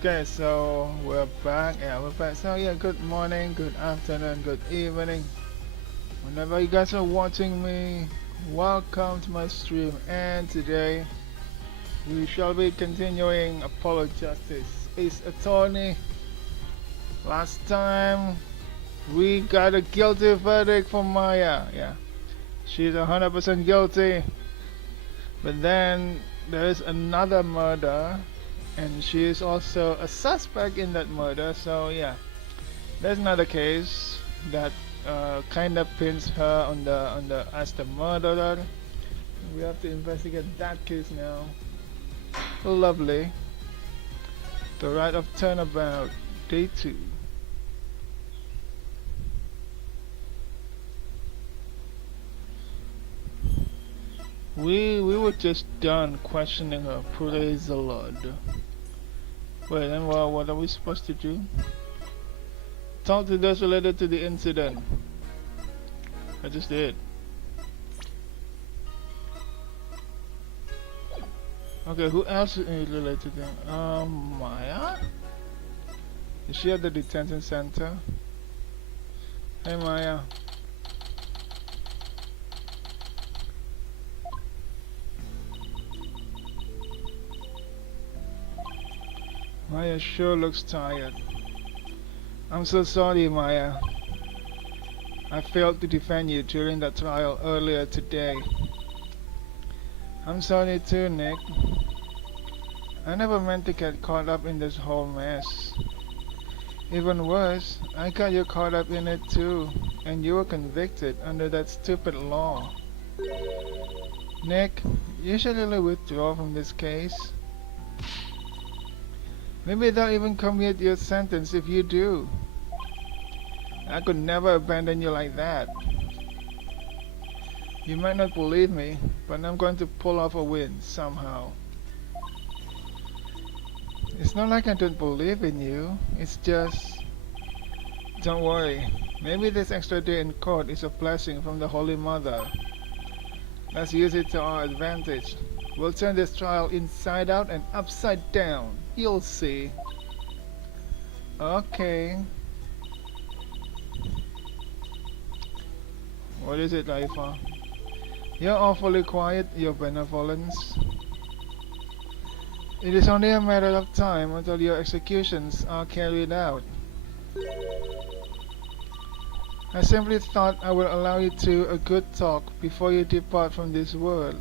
Okay, so we're back. Yeah, we're back. So yeah, good morning, good afternoon, good evening. Whenever you guys are watching me, welcome to my stream. And today we shall be continuing Apollo Justice Ace Attorney. Last time we got a guilty verdict for Maya. Yeah, she's 100% guilty. But then there's another murder, and she is also a suspect in that murder. So yeah. There's another case that kind of pins her on the as the murderer. We have to investigate that case now. Lovely. The right of turnabout, day 2. We were just done questioning her. Praise the Lord. Wait, then what are we supposed to do? Talk to those related to the incident. I just did. Okay, who else is related to them? Maya? Is she at the detention center? Hey Maya. Maya sure looks tired. I'm so sorry, Maya. I failed to defend you during that trial earlier today. I'm sorry too, Nick. I never meant to get caught up in this whole mess. Even worse, I got you caught up in it too, and you were convicted under that stupid law. Nick, you should really withdraw from this case. Maybe they'll even commute your sentence if you do. I could never abandon you like that. You might not believe me, but I'm going to pull off a win somehow. It's not like I don't believe in you, it's just... Don't worry, maybe this extra day in court is a blessing from the Holy Mother. Let's use it to our advantage. We'll turn this trial inside out and upside down. You'll see. Okay. What is it, Laifa? You're awfully quiet, Your Benevolence. It is only a matter of time until your executions are carried out. I simply thought I would allow you to a good talk before you depart from this world.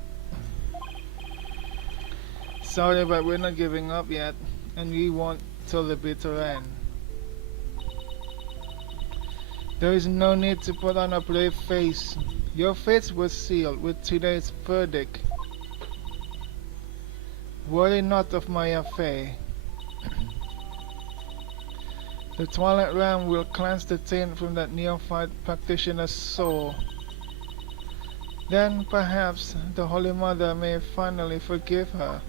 Sorry, but we're not giving up yet, and we won't till the bitter end. There is no need to put on a brave face. Your fates were sealed with today's verdict. Worry not of my affair. The Twilight Realm will cleanse the taint from that neophyte practitioner's soul. Then perhaps the Holy Mother may finally forgive her.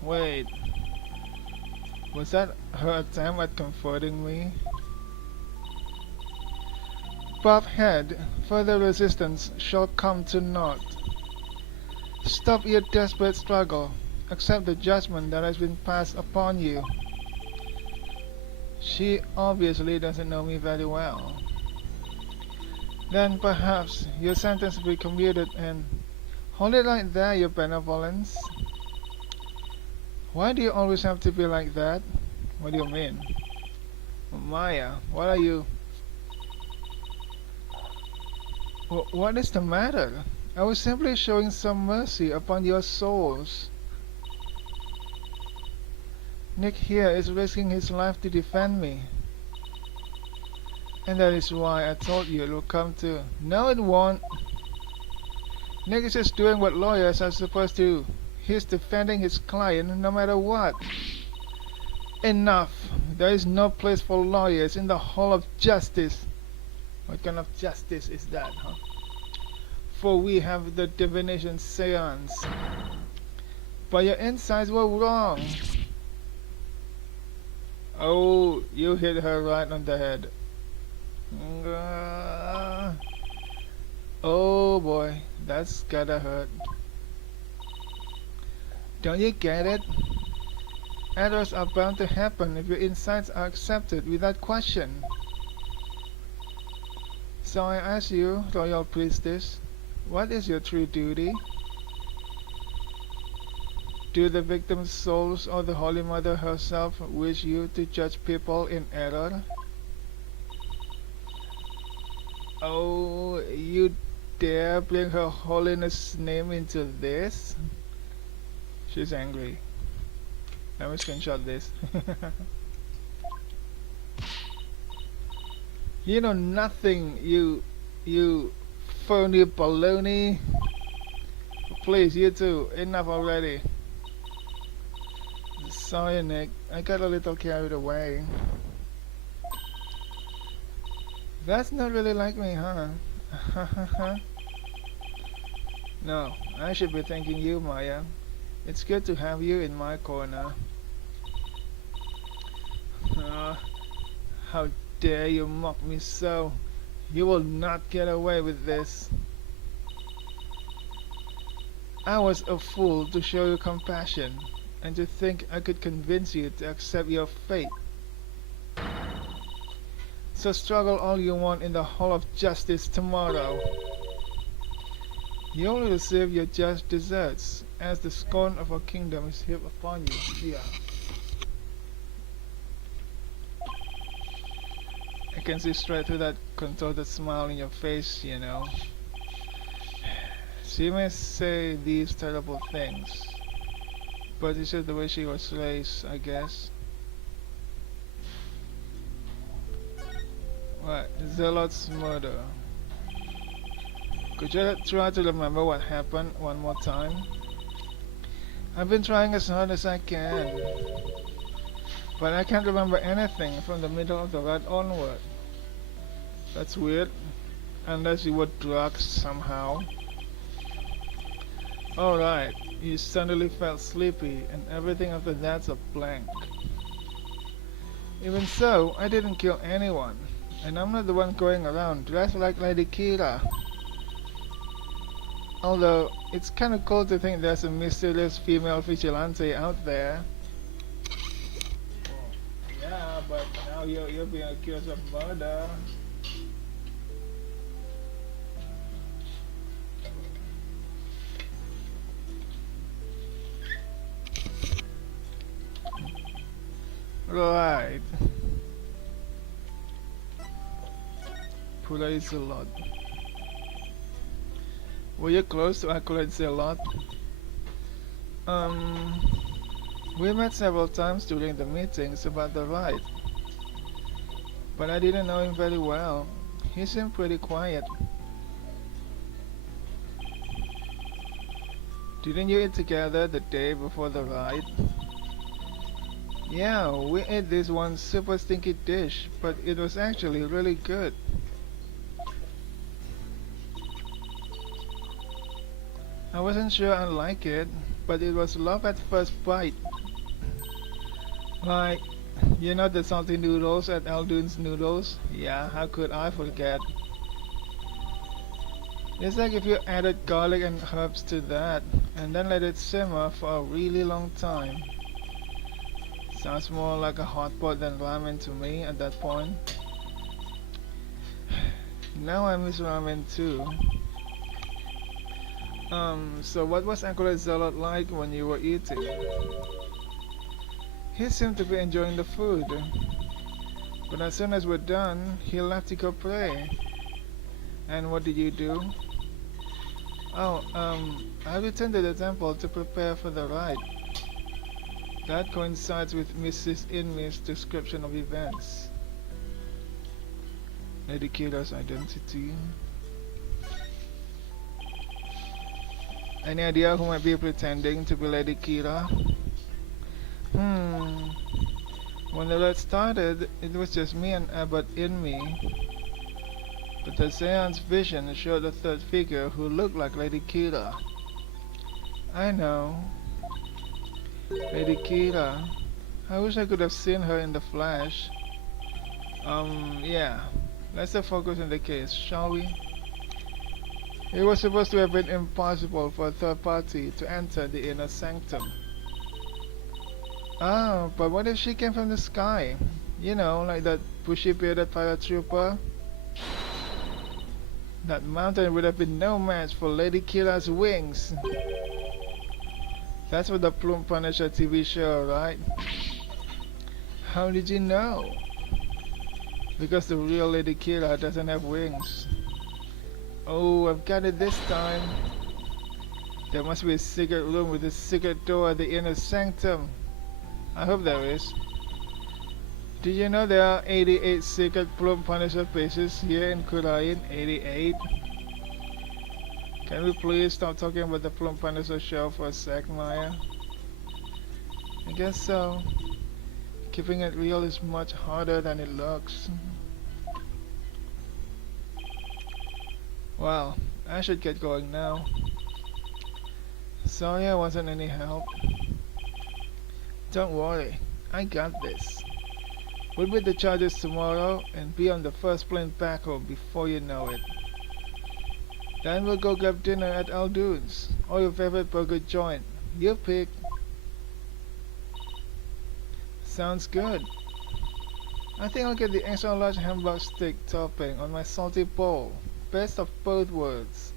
Wait, was that her attempt at comforting me? Buff head, further resistance shall come to naught. Stop your desperate struggle. Accept the judgment that has been passed upon you. She obviously doesn't know me very well. Then perhaps your sentence will be commuted and... Hold it right there, Your Benevolence. Why do you always have to be like that? What do you mean? Maya, what are you... What is the matter? I was simply showing some mercy upon your souls. Nick here is risking his life to defend me. And that is why I told you it will come to... No, it won't. Nick is just doing what lawyers are supposed to. He's defending his client no matter what. Enough. There is no place for lawyers in the Hall of Justice. What kind of justice is that, huh? For we have the divination seance. But your insights were wrong. Oh, you hit her right on the head. Oh boy, that's gotta hurt. Don't you get it? Errors are bound to happen if your insights are accepted without question. So I ask you, Royal Priestess, what is your true duty? Do the victims' souls or the Holy Mother herself wish you to judge people in error? Oh, you dare bring Her Holiness' name into this? She's angry. Let me screenshot this. You know nothing, you phony baloney. Please, you two, enough already. Sorry, Nick. I got a little carried away. That's not really like me, huh? No, I should be thanking you, Maya. It's good to have you in my corner. Uh, how dare you mock me so? You will not get away with this. I was a fool to show you compassion, and to think I could convince you to accept your fate. So struggle all you want in the Hall of Justice tomorrow. You will receive your just deserts, as the scorn of our kingdom is heaped upon you. Yeah. I can see straight through that contorted smile in your face, you know. She may say these terrible things, but it's just the way she was raised, I guess. What? Zealot's murder. Could you try to remember what happened one more time? I've been trying as hard as I can, but I can't remember anything from the middle of the ride onward. That's weird, unless you were drugged somehow. Alright, you suddenly felt sleepy, and everything after that's a blank. Even so, I didn't kill anyone, and I'm not the one going around dressed like Lady Kira. Although, it's kinda cool to think there's a mysterious female vigilante out there. Oh, yeah, but now you're being accused of murder. Right. Praise the Lord. Were you close to Acolyte Zealot? We met several times during the meetings about the ride, but I didn't know him very well. He seemed pretty quiet. Didn't you eat together the day before the ride? Yeah, we ate this one super stinky dish, but it was actually really good. I wasn't sure I'd like it, but it was love at first bite. Like, you know the salty noodles at Aldoon's Noodles? Yeah, how could I forget? It's like if you added garlic and herbs to that, and then let it simmer for a really long time. Sounds more like a hot pot than ramen to me at that point. Now I miss ramen too. So what was Acolyte Zealot like when you were eating? He seemed to be enjoying the food, but as soon as we're done, he left to go pray. And what did you do? Oh, I returned to the temple to prepare for the ride. That coincides with Mrs. Inme's description of events. Lady Kira's identity. Any idea who might be pretending to be Lady Kira? When the ride started, it was just me and Abbot Inme. But the seance vision showed a third figure who looked like Lady Kira. I know. Lady Kira. I wish I could have seen her in the flesh. Yeah. Let's focus on the case, shall we? It was supposed to have been impossible for a third party to enter the inner sanctum. Oh, but what if she came from the sky? You know, like that bushy bearded paratrooper? That mountain would have been no match for Lady Killa's wings. That's what the Plume Punisher TV show, right? How did you know? Because the real Lady Killa doesn't have wings. Oh, I've got it this time. There must be a secret room with a secret door at the inner sanctum. I hope there is. Did you know there are 88 secret Plume Punisher bases here in Kurain? 88? Can we please stop talking about the Plume Punisher show for a sec, Maya? I guess so. Keeping it real is much harder than it looks. Well, I should get going now. Sorry I wasn't any help. Don't worry, I got this. We'll beat the charges tomorrow and be on the first plane back home before you know it. Then we'll go grab dinner at Aldoon's or your favorite burger joint. You pick. Sounds good. I think I'll get the extra large hamburger stick topping on my salty bowl. Best of both worlds.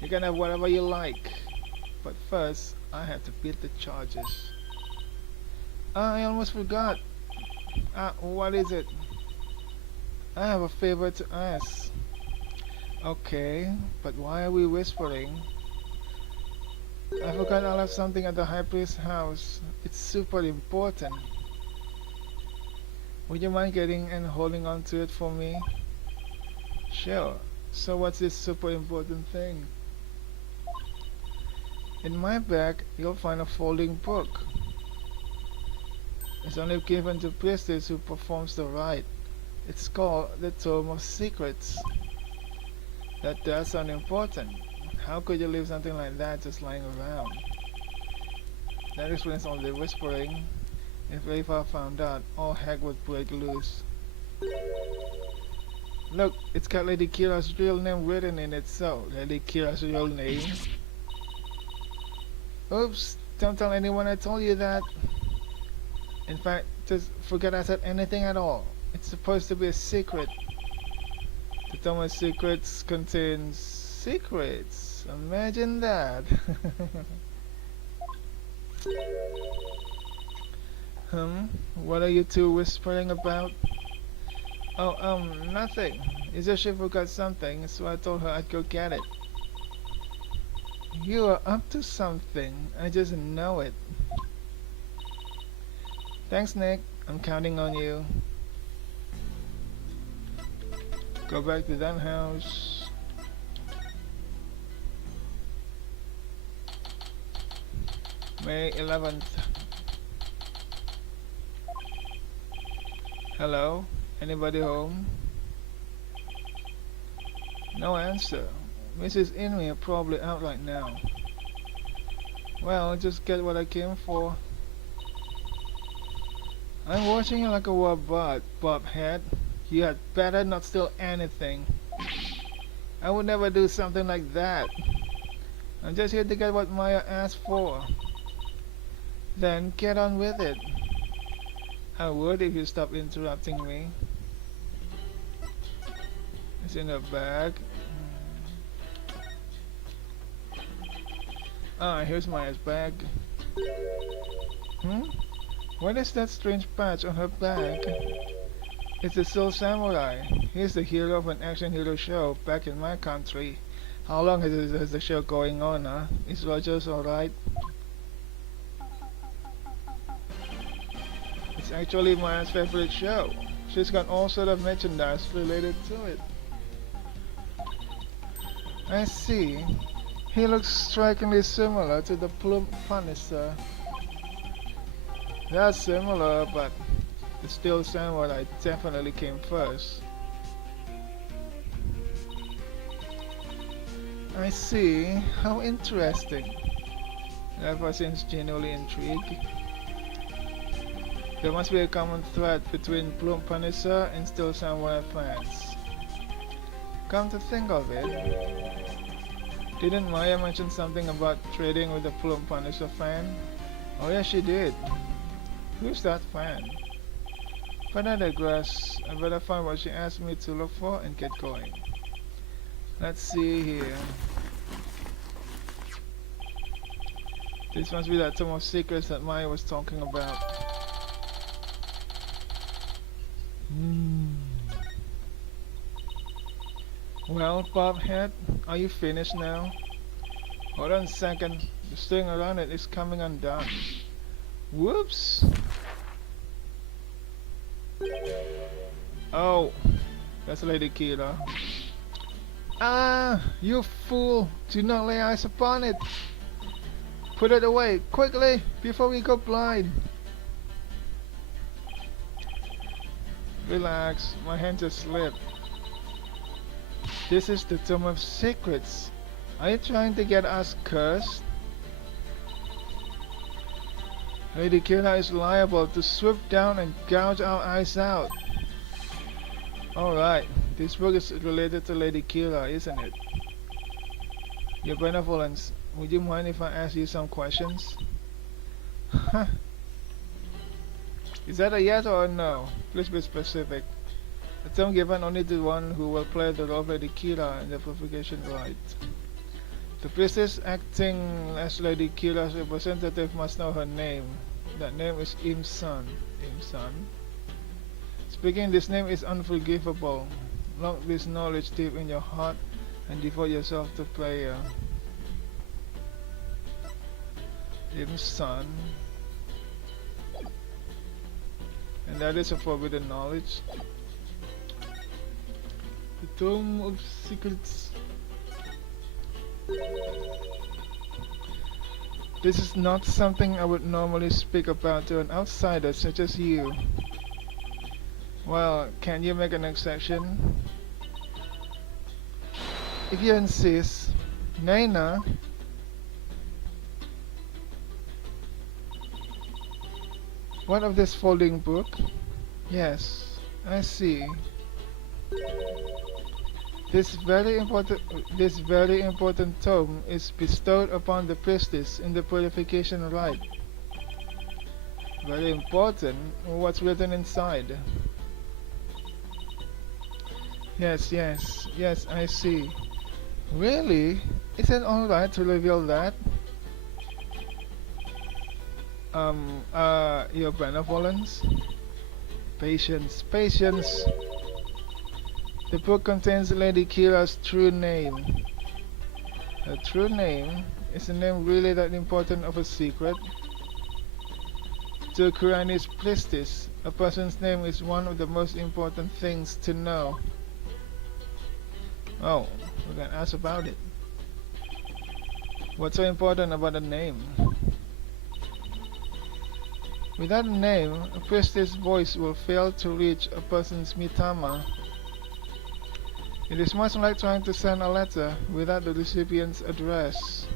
You can have whatever you like. But first, I have to beat the charges. I almost forgot. What is it? I have a favor to ask. Okay, but why are we whispering? I forgot I'll have something at the High Priest's house. It's super important. Would you mind getting and holding on to it for me? Sure. So what's this super important thing? In my bag, you'll find a folding book. It's only given to priestess who performs the rite. It's called the Tome of Secrets. That does sound important. How could you leave something like that just lying around? That explains all the whispering. If Ava found out, all heck would break loose. Look, it's got Lady Killa's real name written in it, so Lady Killa's real name. Oops, don't tell anyone I told you that. In fact, just forget I said anything at all. It's supposed to be a secret. The Tome of Secrets contains secrets. Imagine that. What are you two whispering about? Oh, nothing. It's just she forgot something, so I told her I'd go get it. You are up to something. I just know it. Thanks, Nick. I'm counting on you. Go back to that house. May 11th. Hello? Anybody home? No answer. Mrs. Inouye are probably out right now. Well, I'll just get what I came for. I'm watching you like a robot, Bobhead. You had better not steal anything. I would never do something like that. I'm just here to get what Maya asked for. Then get on with it. I would if you stopped interrupting me. It's in a bag. Here's Maya's bag. What is that strange patch on her back? It's the Soul Samurai. He's the hero of an action hero show back in my country. How long has the show going on, huh? Is Rogers alright? It's actually Maya's favorite show. She's got all sort of merchandise related to it. I see. He looks strikingly similar to the Plume Punisher. They're similar, but the Steel Samurai definitely came first. I see. How interesting. Ever since genuinely intrigued. There must be a common thread between Plume Punisher and Steel Samurai fans. Come to think of it, didn't Maya mention something about trading with a Plume Punisher fan? Oh yeah, she did. Who's that fan? But I digress. I better find what she asked me to look for and get going. Let's see here. This must be that Tome of Secrets that Maya was talking about. Hmm. Well, Bobhead, are you finished now? Hold on a second. The string around it is coming undone. Whoops! Oh, that's Lady Kira. Ah, you fool! Do not lay eyes upon it! Put it away, quickly, before we go blind! Relax, my hand just slipped. This is the Tome of Secrets. Are you trying to get us cursed? Lady Kira is liable to swoop down and gouge our eyes out. Alright, this book is related to Lady Kira, isn't it? Your benevolence, would you mind if I ask you some questions? Is that a yes or a no? Please be specific. A term given only to one who will play the role of Lady Kira in the purification rite. The priestess acting as Lady Kira's representative must know her name. That name is Im-Sun. Im-Sun? Speaking this name is unforgivable. Lock this knowledge deep in your heart and devote yourself to prayer. Im-Sun. And that is a forbidden knowledge. The Tome of Secrets. This is not something I would normally speak about to an outsider such as you. Well, can you make an exception? If you insist. Naina. What of this folding book? Yes, I see. This very important tome is bestowed upon the priestess in the purification rite. Very important? What's written inside? Yes, I see. Really? Is it alright to reveal that? Your benevolence? Patience. The book contains Lady Kira's true name. Her true name? Is the name really that important of a secret? To a Kuranese priestess, a person's name is one of the most important things to know. Oh, we can ask about it. What's so important about a name? Without a name, a priestess' voice will fail to reach a person's mitama. It is much like trying to send a letter without the recipient's address.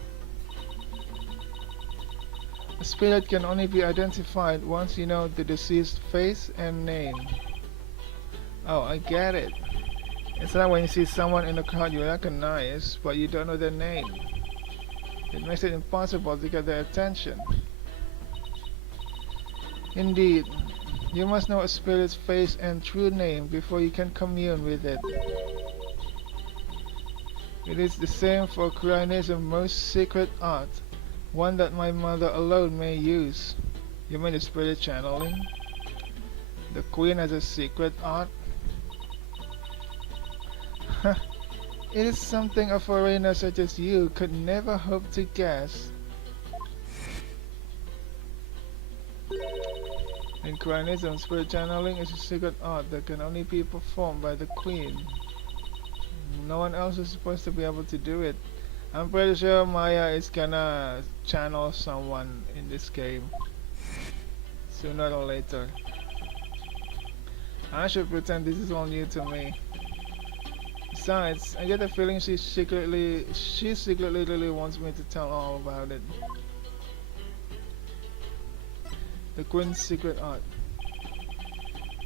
A spirit can only be identified once you know the deceased's face and name. Oh, I get it. It's like when you see someone in a crowd you recognize, but you don't know their name. It makes it impossible to get their attention. Indeed, you must know a spirit's face and true name before you can commune with it. It is the same for Kuranese most secret art, one that my mother alone may use. You mean the spirit channeling? The queen has a secret art? It is something a foreigner such as you could never hope to guess. In Quranism, spirit channeling is a secret art that can only be performed by the queen. No one else is supposed to be able to do it. I'm pretty sure Maya is gonna channel someone in this game sooner or later. I should pretend this is all new to me. Besides, I get the feeling she secretly really wants me to tell all about it. The Queen's secret art.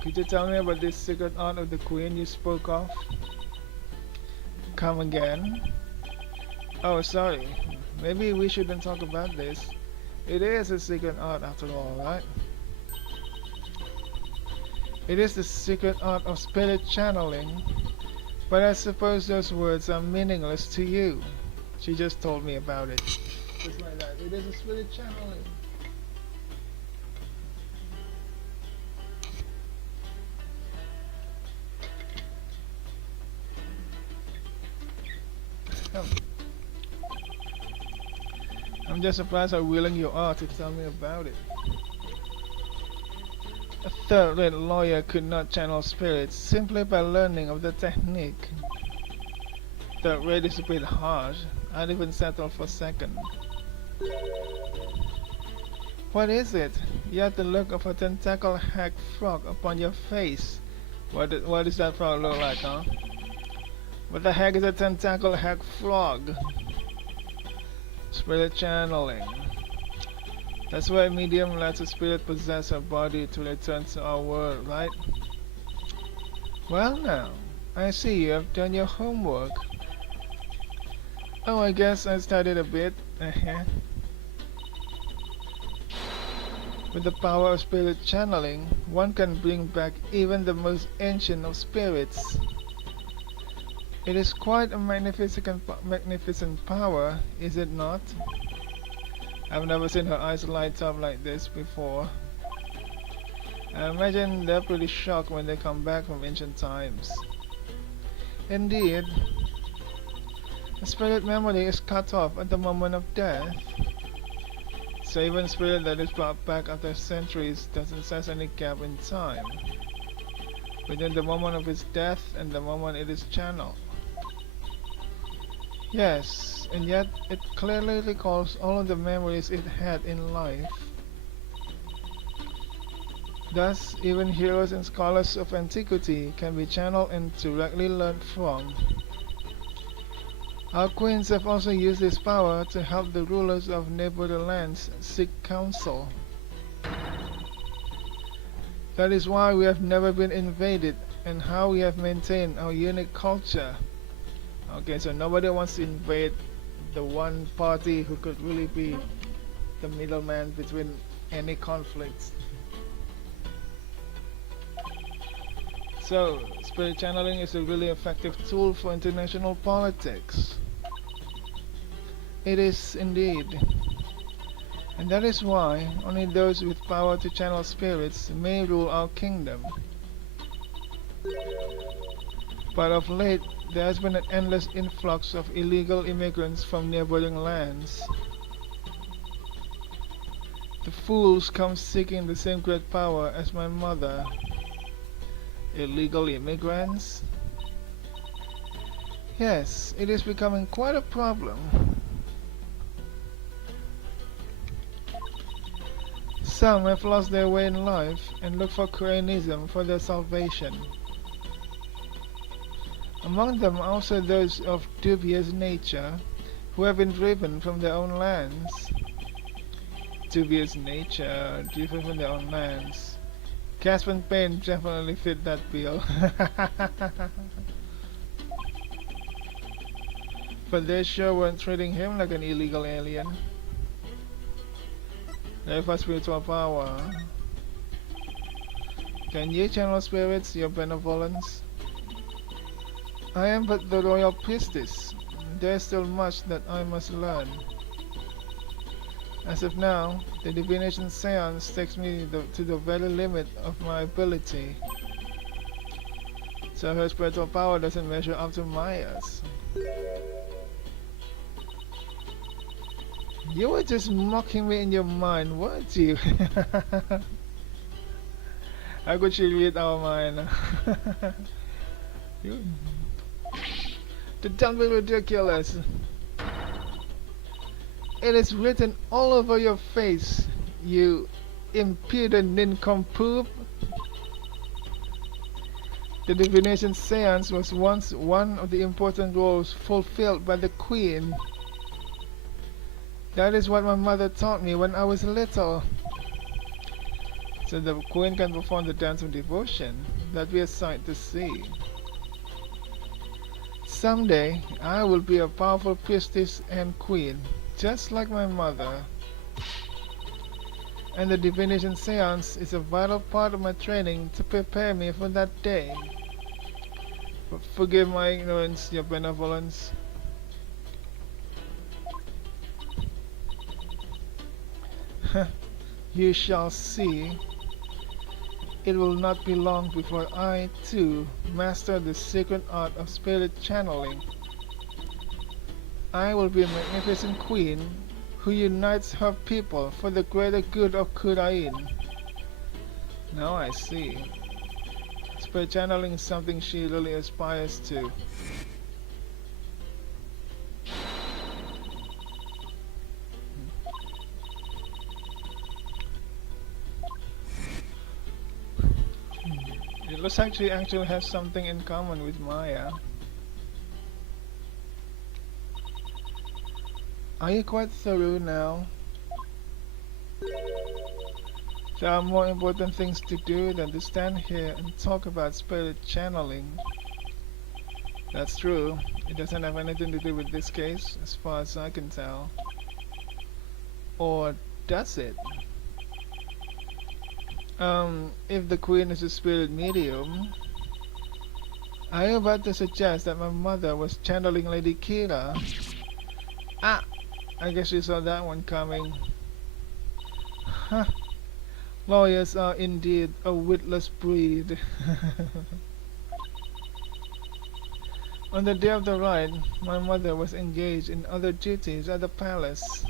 Could you tell me about this secret art of the Queen you spoke of? Come again? Oh, sorry. Maybe we shouldn't talk about this. It is a secret art after all, right? It is the secret art of spirit channeling, but I suppose those words are meaningless to you. She just told me about it. Just like that. It is a spirit channeling. Come. I'm just surprised how willing you are to tell me about it. A third-rate lawyer could not channel spirits simply by learning of the technique. Third rate is a bit harsh. I'd even settle for second. What is it? You have the look of a tentacle hag frog upon your face. What does that frog look like, huh? What the heck is a tentacle hag frog? Spirit channeling. That's why a medium lets a spirit possess her body to return to our world, right? Well now, I see you have done your homework. Oh, I guess I studied a bit. With the power of spirit channeling, one can bring back even the most ancient of spirits. It is quite a magnificent power, is it not? I've never seen her eyes light up like this before. I imagine they're pretty shocked when they come back from ancient times. Indeed, the spirit memory is cut off at the moment of death. So even spirit that is brought back after centuries doesn't sense any gap in time within the moment of its death and the moment it is channeled. Yes, and yet it clearly recalls all of the memories it had in life. Thus, even heroes and scholars of antiquity can be channeled and directly learned from. Our queens have also used this power to help the rulers of neighboring lands seek counsel. That is why we have never been invaded and how we have maintained our unique culture. Okay, so nobody wants to invade the one party who could really be the middleman between any conflicts. So, spirit channeling is a really effective tool for international politics. It is indeed. And that is why only those with power to channel spirits may rule our kingdom. But of late, there has been an endless influx of illegal immigrants from neighboring lands. The fools come seeking the same great power as my mother. Illegal immigrants? Yes, it is becoming quite a problem. Some have lost their way in life and look for Koreanism for their salvation. Among them are also those of dubious nature who have been driven from their own lands. Dubious nature, driven from their own lands. Caspian Payne definitely fit that bill. But they sure weren't treating him like an illegal alien. Therefore spiritual power. Can you channel spirits, your benevolence? I am but the royal priestess. There is still much that I must learn. As of now, the divination seance takes me to the very limit of my ability. So her spiritual power doesn't measure up to Maya's. You were just mocking me in your mind, weren't you? How could she read our mind? Don't be ridiculous. It is written all over your face, you impudent nincompoop. The divination seance was once one of the important roles fulfilled by the queen. That is what my mother taught me when I was little. So the queen can perform the dance of devotion. That'd be a sight to see. Someday, I will be a powerful priestess and queen, just like my mother. and the divination seance is a vital part of my training to prepare me for that day. Forgive my ignorance, your benevolence. You shall see. It will not be long before I, too, master the secret art of spirit channeling. I will be a magnificent queen who unites her people for the greater good of Kurain. Now I see. Spirit channeling is something she really aspires to. It looks like she actually has something in common with Maya. Are you quite thorough now? There are more important things to do than to stand here and talk about spirit channeling. That's true. It doesn't have anything to do with this case, as far as I can tell. Or does it? If the queen is a spirit medium, are you about to suggest that my mother was channeling Lady Kira? Ah! I guess you saw that one coming. Huh. Lawyers are indeed a witless breed. On the day of the ride, my mother was engaged in other duties at the palace.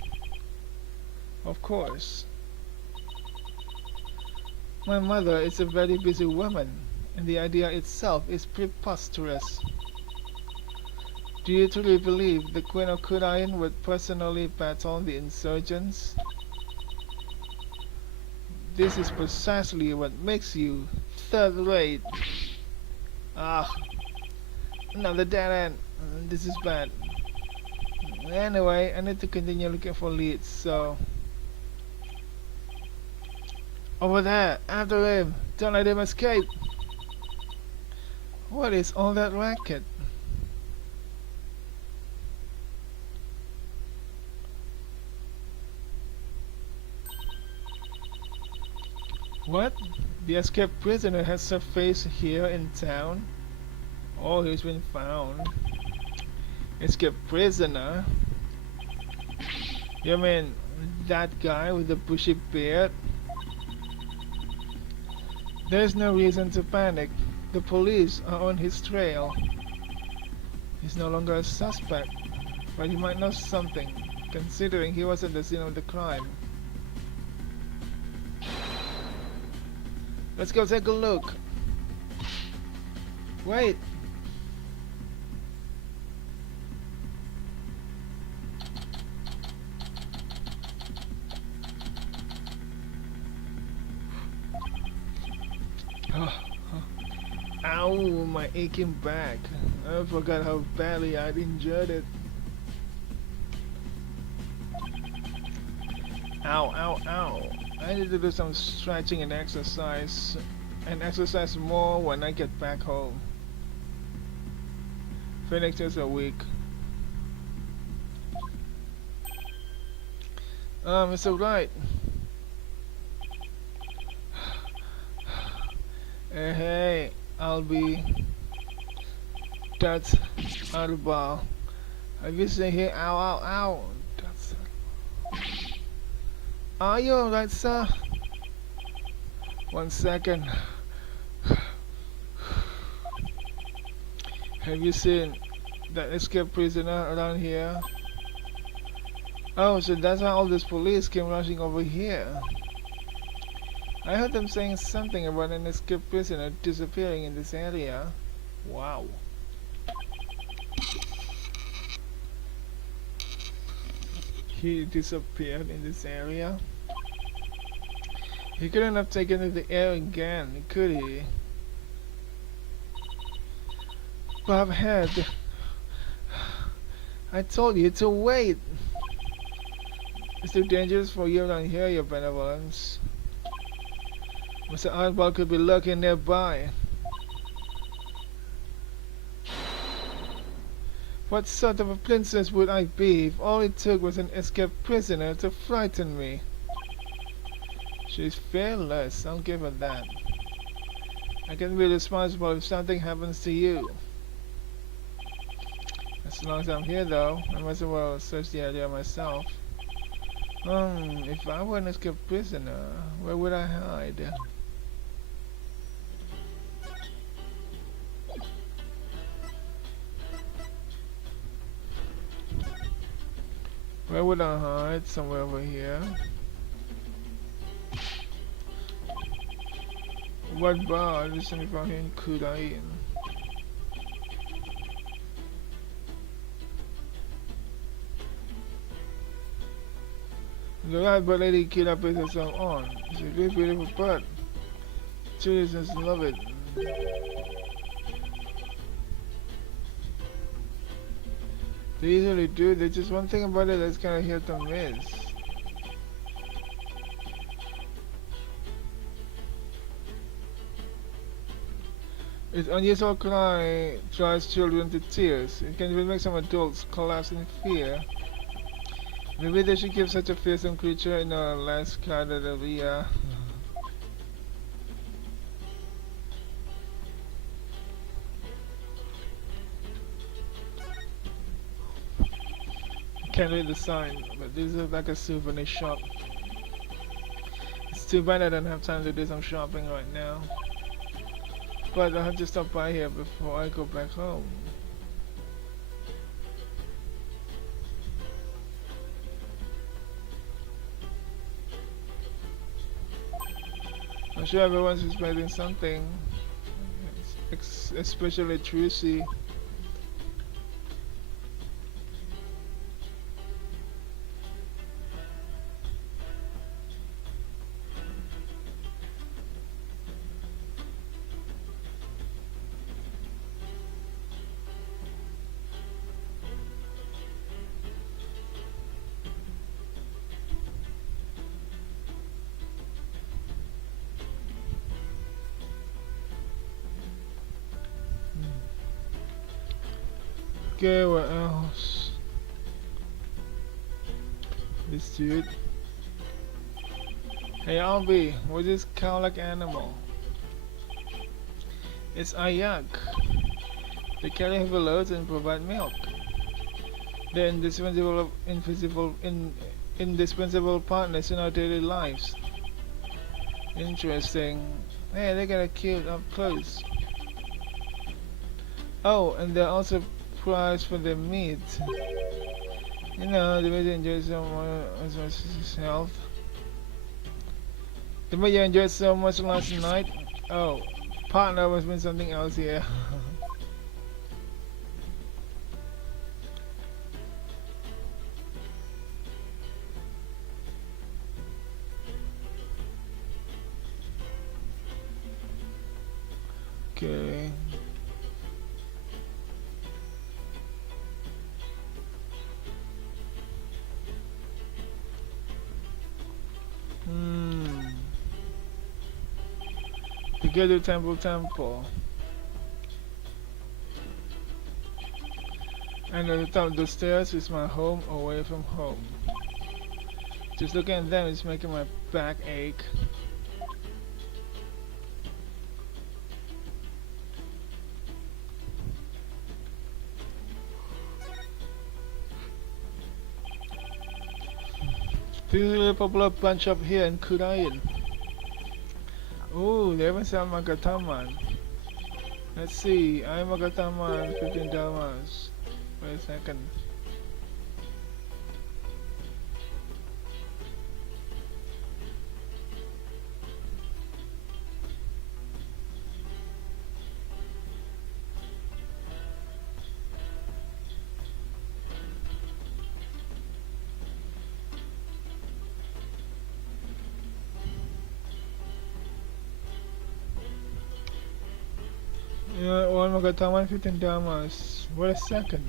Of course. My mother is a very busy woman, and the idea itself is preposterous. Do you truly believe the Queen of Kurain would personally battle the insurgents? This is precisely what makes you third-rate. Ah, another dead end. This is bad. Anyway, I need to continue looking for leads, so... Over there, after him! Don't let him escape! What is all that racket? What? The escaped prisoner has surfaced here in town? Oh, he's been found. Escaped prisoner? You mean that guy with the bushy beard? There's no reason to panic. The police are on his trail. He's no longer a suspect, but he might know something, considering he was at the scene of the crime. Let's go take a look. Wait. Ow, my aching back. I forgot how badly I'd injured it. Ow, ow, ow. I need to do some stretching and exercise more when I get back home. Phoenix is a week. It's alright. Hey, I'll be... That's Arbal. Have you seen here? Ow, ow, ow. That's... Are you alright, sir? 1 second. Have you seen that escaped prisoner around here? Oh, so that's why all these police came rushing over here. I heard them saying something about an escaped prisoner disappearing in this area. Wow. He disappeared in this area? He couldn't have taken to the air again, could he? Bobhead, I told you to wait. It's too dangerous for you around here, your benevolence. Mr. Arbal could be lurking nearby. What sort of a princess would I be if all it took was an escaped prisoner to frighten me? She's fearless, I'll give her that. I can be responsible if something happens to you. As long as I'm here though, I might as well search the area myself. If I were an escaped prisoner, where would I hide? Where would I hide? Somewhere over here. What bar? Listen if I'm here in Kudain. The right but lady killer plays herself on. It's a very beautiful part. Children love it. They usually do. There's just one thing about it that's kind of hit or miss. Its unusual cry drives children to tears. It can even make some adults collapse in fear. Maybe they should give such a fearsome creature in a less crowded area. Can't read the sign, but this is like a souvenir shop. It's too bad I don't have time to do some shopping right now. But I have to stop by here before I go back home. I'm sure everyone's expecting something, especially Trucy. Okay, what else? This dude. Hey Albie, what's this cow-like animal? It's Ayak. They carry heavy loads and provide milk. They're indispensable partners in our daily lives. Interesting. Hey, they got a cute up close. Oh, and they're also prized for their meat. You know, the way they enjoy so much as much as his health. The way you enjoyed so much last night. Oh, partner must mean something else here. Okay. Together temple. And at the top of the stairs is my home away from home. Just looking at them is making my back ache. This is a really popular bunch up here in Kudain. Oh, they haven't sell Magataman. Let's see, I'm Magataman, $15. Wait a second. Yeah, one Magataman, $15. Wait a second.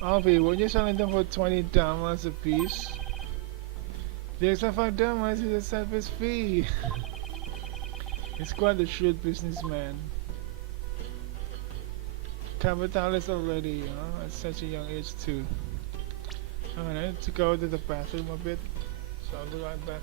Albie, were you selling them for $20 a piece? The extra $5 is a service fee. It's quite a shrewd businessman. Capitalist already, huh? At such a young age too. I need to go to the bathroom a bit, so I'll be right back.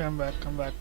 Come back, come back.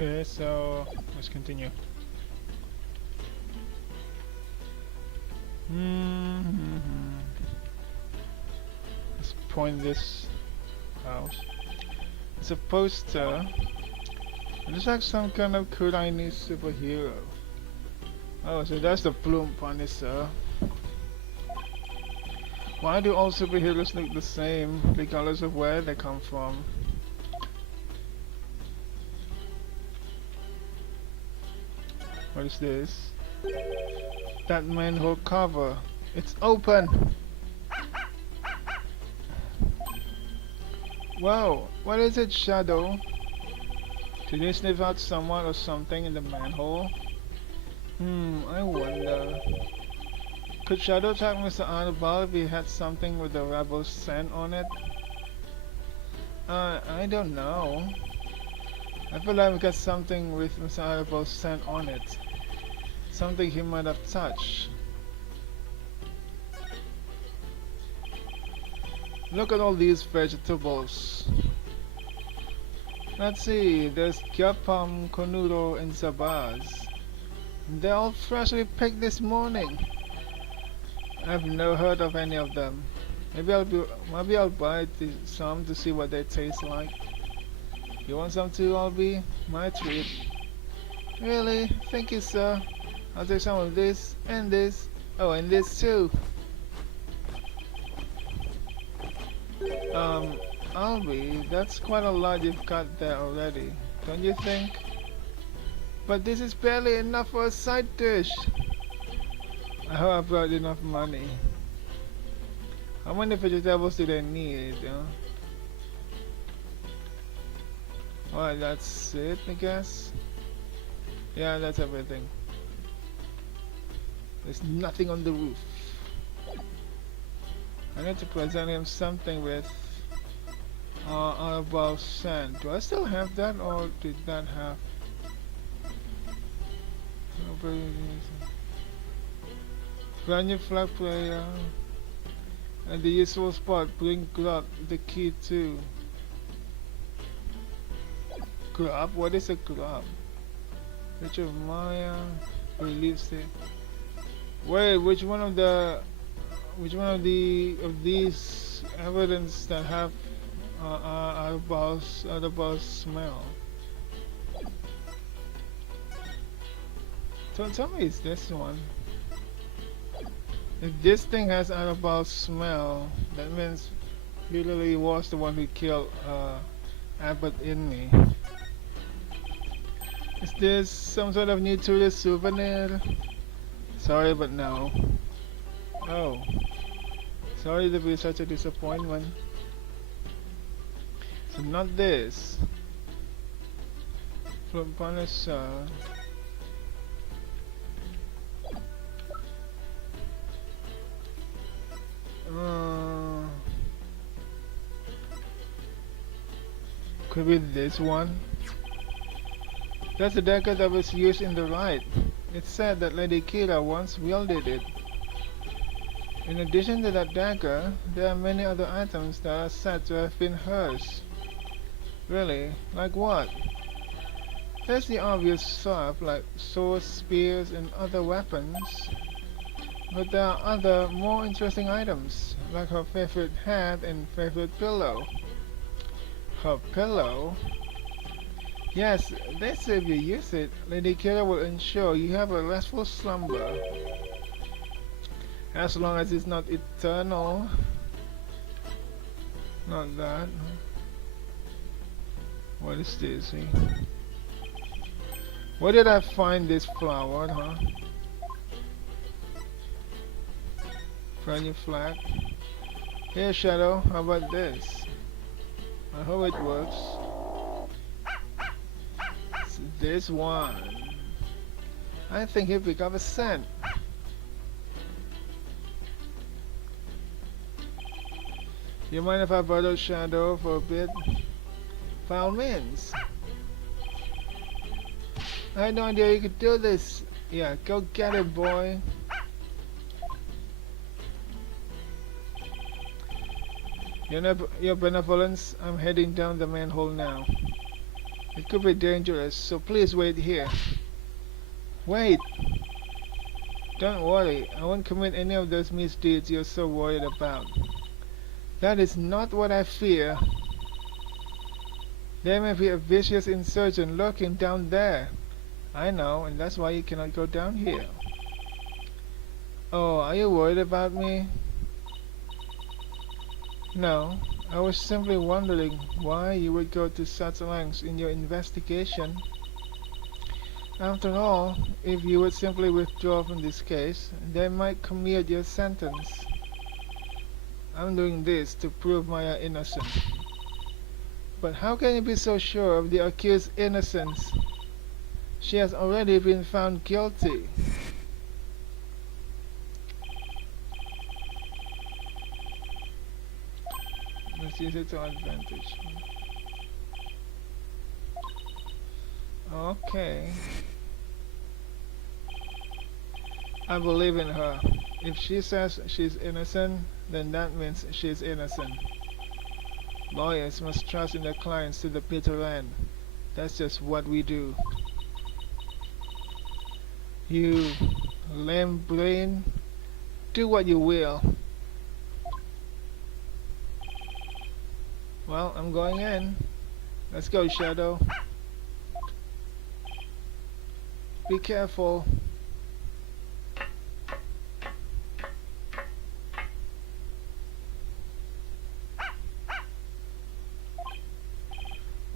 Okay, so let's continue. Let's point this out. It's a poster. It looks like some kind of Chinese superhero. Oh, so that's the plume Punisher. Why do all superheroes look the same, regardless of where they come from? What is this? That manhole cover. It's open! Wow, what is it, Shadow? Did you sniff out someone or something in the manhole? I wonder. Could Shadow attack Mr. Annabelle if he had something with the rebel scent on it? I don't know. I feel like we got something with Mr. Annabelle's scent on it. Something he might have touched. Look at all these vegetables. Let's see, there's gyapam, conuro, and zabaz. They're all freshly picked this morning. I've never heard of any of them. Maybe I'll buy some to see what they taste like. You want some too, Albie? My treat. Really? Thank you, sir. I'll take some of this and this. Oh, and this too. Albie, that's quite a lot you've got there already, don't you think? But this is barely enough for a side dish. I hope I brought enough money. How many vegetables do they need? Alright, that's it, I guess. Yeah, that's everything. There's nothing on the roof. I need to present him something with about sand. Do I still have that, or did that have? Brand new flag player. And the usual spot. Bring Grub, the key too. Grub? What is a grub? Richard of Maya released it. Wait, which one of these evidence that have Annabelle's smell? So tell me, it's this one. If this thing has Annabelle's smell, that means he literally was the one who killed Abbott in me. Is this some sort of new tourist souvenir? Sorry, but no. Oh. Sorry to be such a disappointment. So not this. From Punisher. Could be this one. That's the dagger that was used in the ride. It's said that Lady Kira once wielded it. In addition to that dagger, there are many other items that are said to have been hers. Really? Like what? There's the obvious stuff like swords, spears, and other weapons. But there are other, more interesting items, like her favorite hat and favorite pillow. Her pillow? Yes, they say if you use it, Lady Kira will ensure you have a restful slumber. As long as it's not eternal. Not that. What is this? Eh? Where did I find this flower, huh? Find your flag. Here, Shadow, how about this? I hope it works. It's this one. I think he picked up a scent. You mind if I borrow Shadow for a bit? By all means. I had no idea you could do this. Yeah, go get it, boy. Your benevolence, I'm heading down the manhole now. It could be dangerous, so please wait here. Wait! Don't worry, I won't commit any of those misdeeds you're so worried about. That is not what I fear. There may be a vicious insurgent lurking down there. I know, and that's why you cannot go down here. Oh, are you worried about me? No, I was simply wondering why you would go to such lengths in your investigation. After all, if you would simply withdraw from this case, they might commute your sentence. I'm doing this to prove my innocence. But how can you be so sure of the accused's innocence? She has already been found guilty. Let's use it to advantage. Okay. I believe in her. If she says she's innocent, then that means she's innocent. Lawyers must trust in their clients to the bitter end. That's just what we do. You lame brain, do what you will. Well, I'm going in. Let's go, Shadow. Be careful.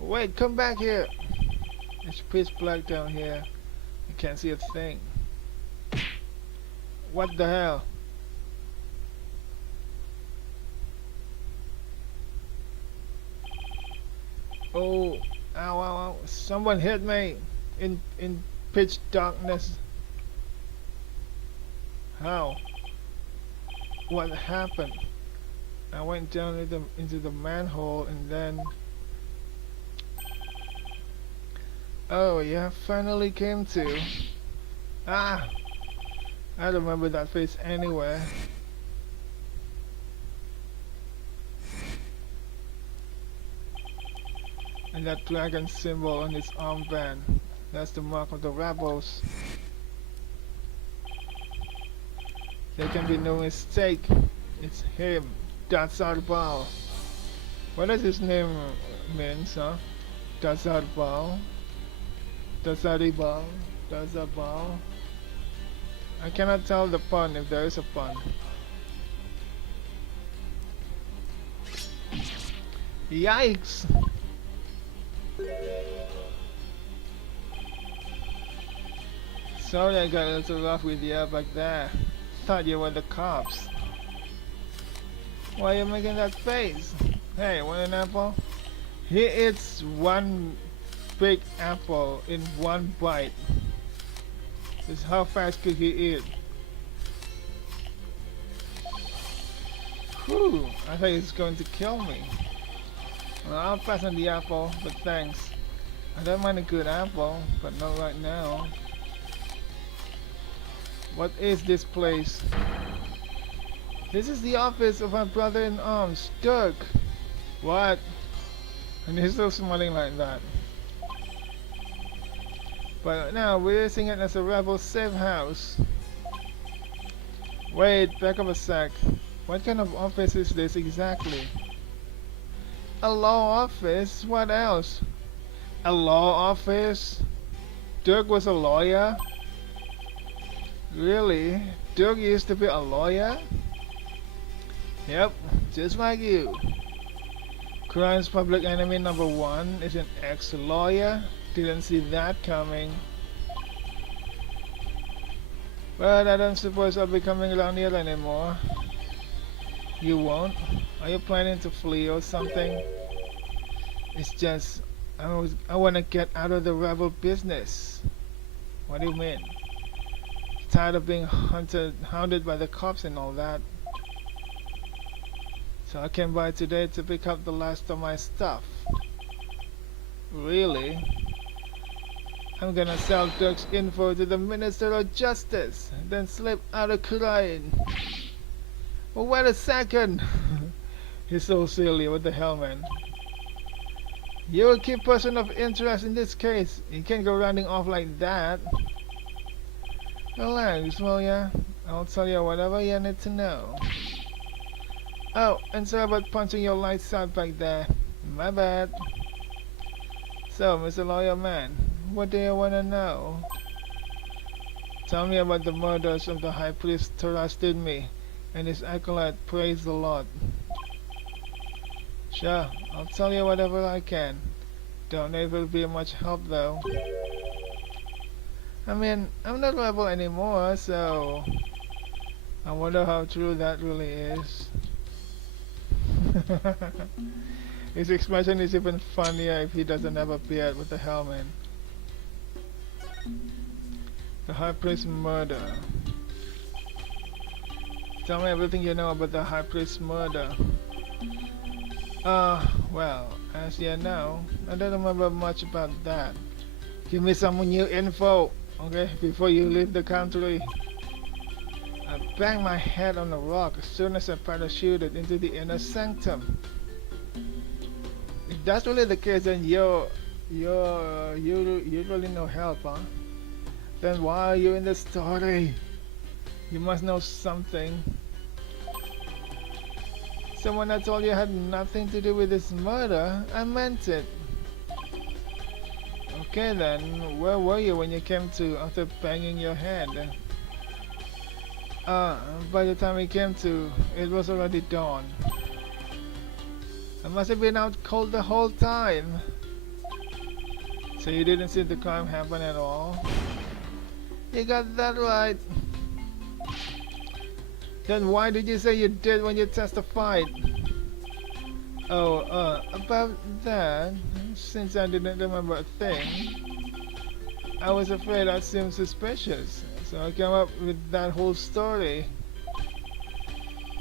Wait, come back here. It's pitch black down here. I can't see a thing. What the hell? Oh, ow, ow, ow. Someone hit me in pitch darkness. How? What happened? I went down into the manhole and then... Oh, yeah, finally came to. Ah! I remember that face anywhere. And that dragon symbol on his armband. That's the mark of the rebels. There can be no mistake. It's him, Dazarbal. What does his name mean, huh? Dazarbal? Dazaribal? Dazarbal? I cannot tell the pun if there is a pun. Yikes! Sorry I got a little rough with you back there. Thought you were the cops. Why are you making that face? Hey, want an apple? He eats one big apple in one bite. Just how fast could he eat? Whew, I thought he was going to kill me. Well, I'll pass on the apple, but thanks. I don't mind a good apple, but not right now. What is this place? This is the office of my brother-in-arms, Dirk. What? And he's still smiling like that. But now we're using it as a rebel safe house. Wait, back up a sec. What kind of office is this exactly? A law office? What else? A law office? Dirk was a lawyer? Really? Dirk used to be a lawyer? Yep, just like you. Crime's public enemy number one is an ex-lawyer. Didn't see that coming. But I don't suppose I'll be coming around here anymore. You won't? Are you planning to flee or something? It's just, I want to get out of the rebel business. What do you mean? Tired of being hounded by the cops and all that. So I came by today to pick up the last of my stuff. Really? I'm gonna sell Dirk's info to the Minister of Justice, then slip out of crying. Well, wait a second! He's so silly, what the hell, man? You're a key person of interest in this case. You can't go rounding off like that. Relax, will ya? I'll tell you whatever you need to know. Oh, and sorry about punching your lights out back there. My bad. So, Mr. Lawyer Man, what do you want to know? Tell me about the murders of the High Priest Taras Tidmi and his acolyte, praise the Lord. Sure, I'll tell you whatever I can. Don't know if it'll be much help though. I mean, I'm not rebel anymore, so I wonder how true that really is. His expression is even funnier if he doesn't have a beard. What the hell, man? The High Priest murder. Tell me everything you know about the High Priest murder. Well, as you know, I don't remember much about that. Give me some new info, okay, before you leave the country. I banged my head on a rock as soon as I parachuted into the inner sanctum. If that's really the case, then you really no help, huh? Then why are you in the story? You must know something. So when I told you I had nothing to do with this murder, I meant it. Okay then, where were you when you came to after banging your head? By the time we came to, it was already dawn. I must have been out cold the whole time. So you didn't see the crime happen at all? You got that right. Then why did you say you did when you testified? Oh, about that, since I didn't remember a thing, I was afraid I'd seem suspicious, so I came up with that whole story.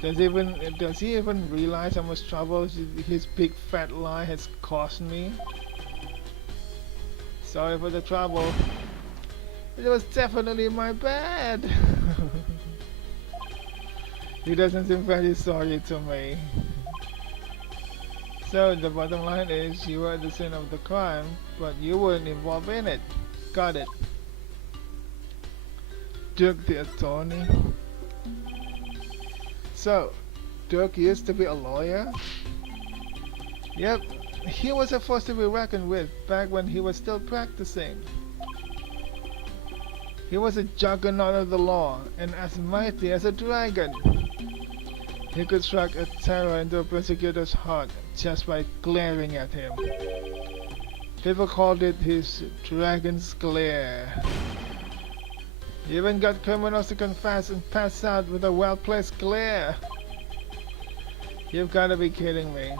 Does he even realize how much trouble his big fat lie has caused me? Sorry for the trouble. It was definitely my bad. He doesn't seem very sorry to me. So the bottom line is you were at the scene of the crime, but you weren't involved in it. Got it. Dirk the attorney. So, Dirk used to be a lawyer? Yep, he was a force to be reckoned with back when he was still practicing. He was a juggernaut of the law and as mighty as a dragon. He could strike a terror into a persecutor's heart just by glaring at him. People called it his dragon's glare. He even got criminals to confess and pass out with a well-placed glare. You've got to be kidding me.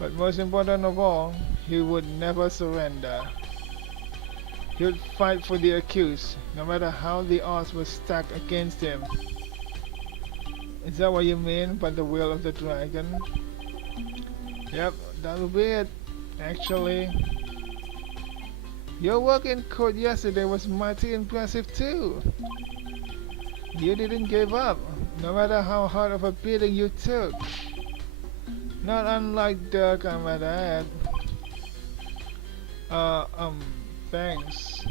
But most important of all, he would never surrender. He would fight for the accused, no matter how the odds were stacked against him. Is that what you mean by the will of the dragon? Yep, that'll be it, actually. Your work in court yesterday was mighty impressive too. You didn't give up, no matter how hard of a beating you took. Not unlike Dirk, I might add. Thanks.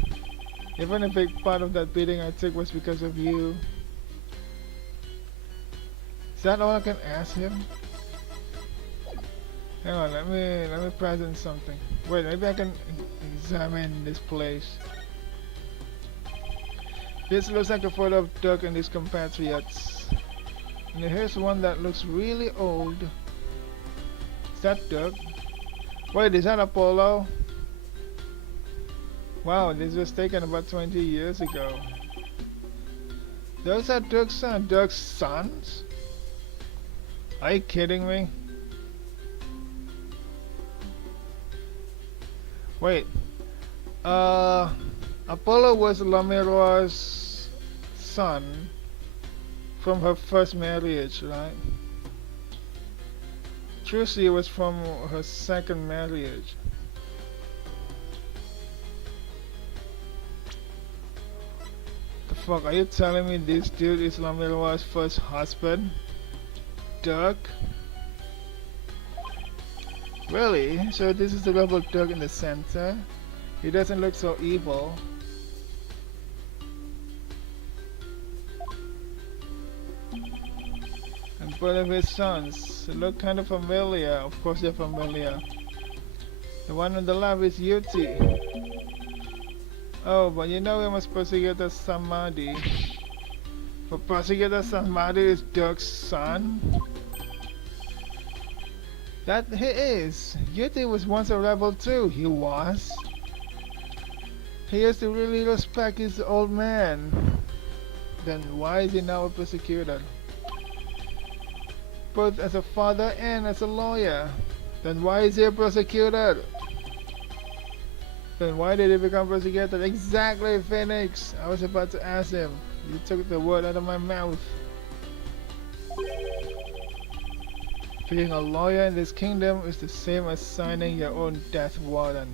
Even a big part of that beating I took was because of you. Is that all I can ask him? Hang on, let me present something. Wait, maybe I can examine this place. This looks like a photo of Doug and his compatriots. And here's one that looks really old. Is that Doug? Wait, is that Apollo? Wow, this was taken about 20 years ago. Those are Doug's sons. Doug's sons? Are you kidding me? Wait. Apollo was Lamiroa's son from her first marriage, right? Trucy was from her second marriage. The fuck, are you telling me this dude is Lamiroa's first husband? Doug? Really? So this is the rebel Doug in the center? He doesn't look so evil. And both of his sons look kind of familiar. Of course they're familiar. The one on the left is Yuti. Oh, but you know we must Prosecutor Samadhi. But Prosecutor Samadhi is Doug's son? That he is. Yuti was once a rebel too. He was. He used to really respect his old man. Then why is he now a prosecutor? Both as a father and as a lawyer. Then why is he a prosecutor? Then why did he become prosecutor? Exactly, Phoenix. I was about to ask him. You took the word out of my mouth. Being a lawyer in this kingdom is the same as signing your own death warrant.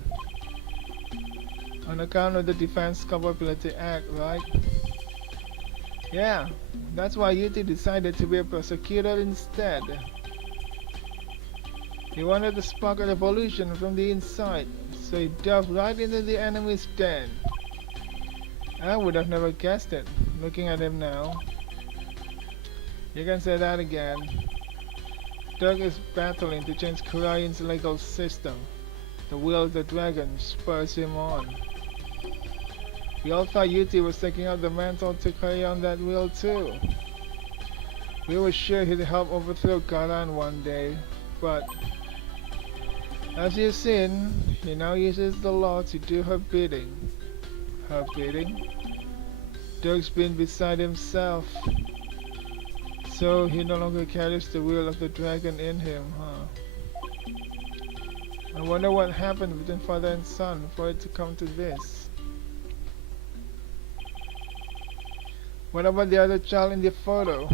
On account of the Defense Culpability Act, right? Yeah, that's why Yuti decided to be a prosecutor instead. He wanted to spark a revolution from the inside, so he dove right into the enemy's den. I would have never guessed it, looking at him now. You can say that again. Doug is battling to change Kurayan's legal system. The will of the dragon spurs him on. We all thought Yuti was taking out the mantle to carry on that will too. We were sure he'd help overthrow Karan one day, but as you've seen, he now uses the law to do her bidding. Her bidding? Doug's been beside himself. So he no longer carries the will of the dragon in him, huh? I wonder what happened between father and son for it to come to this. What about the other child in the photo?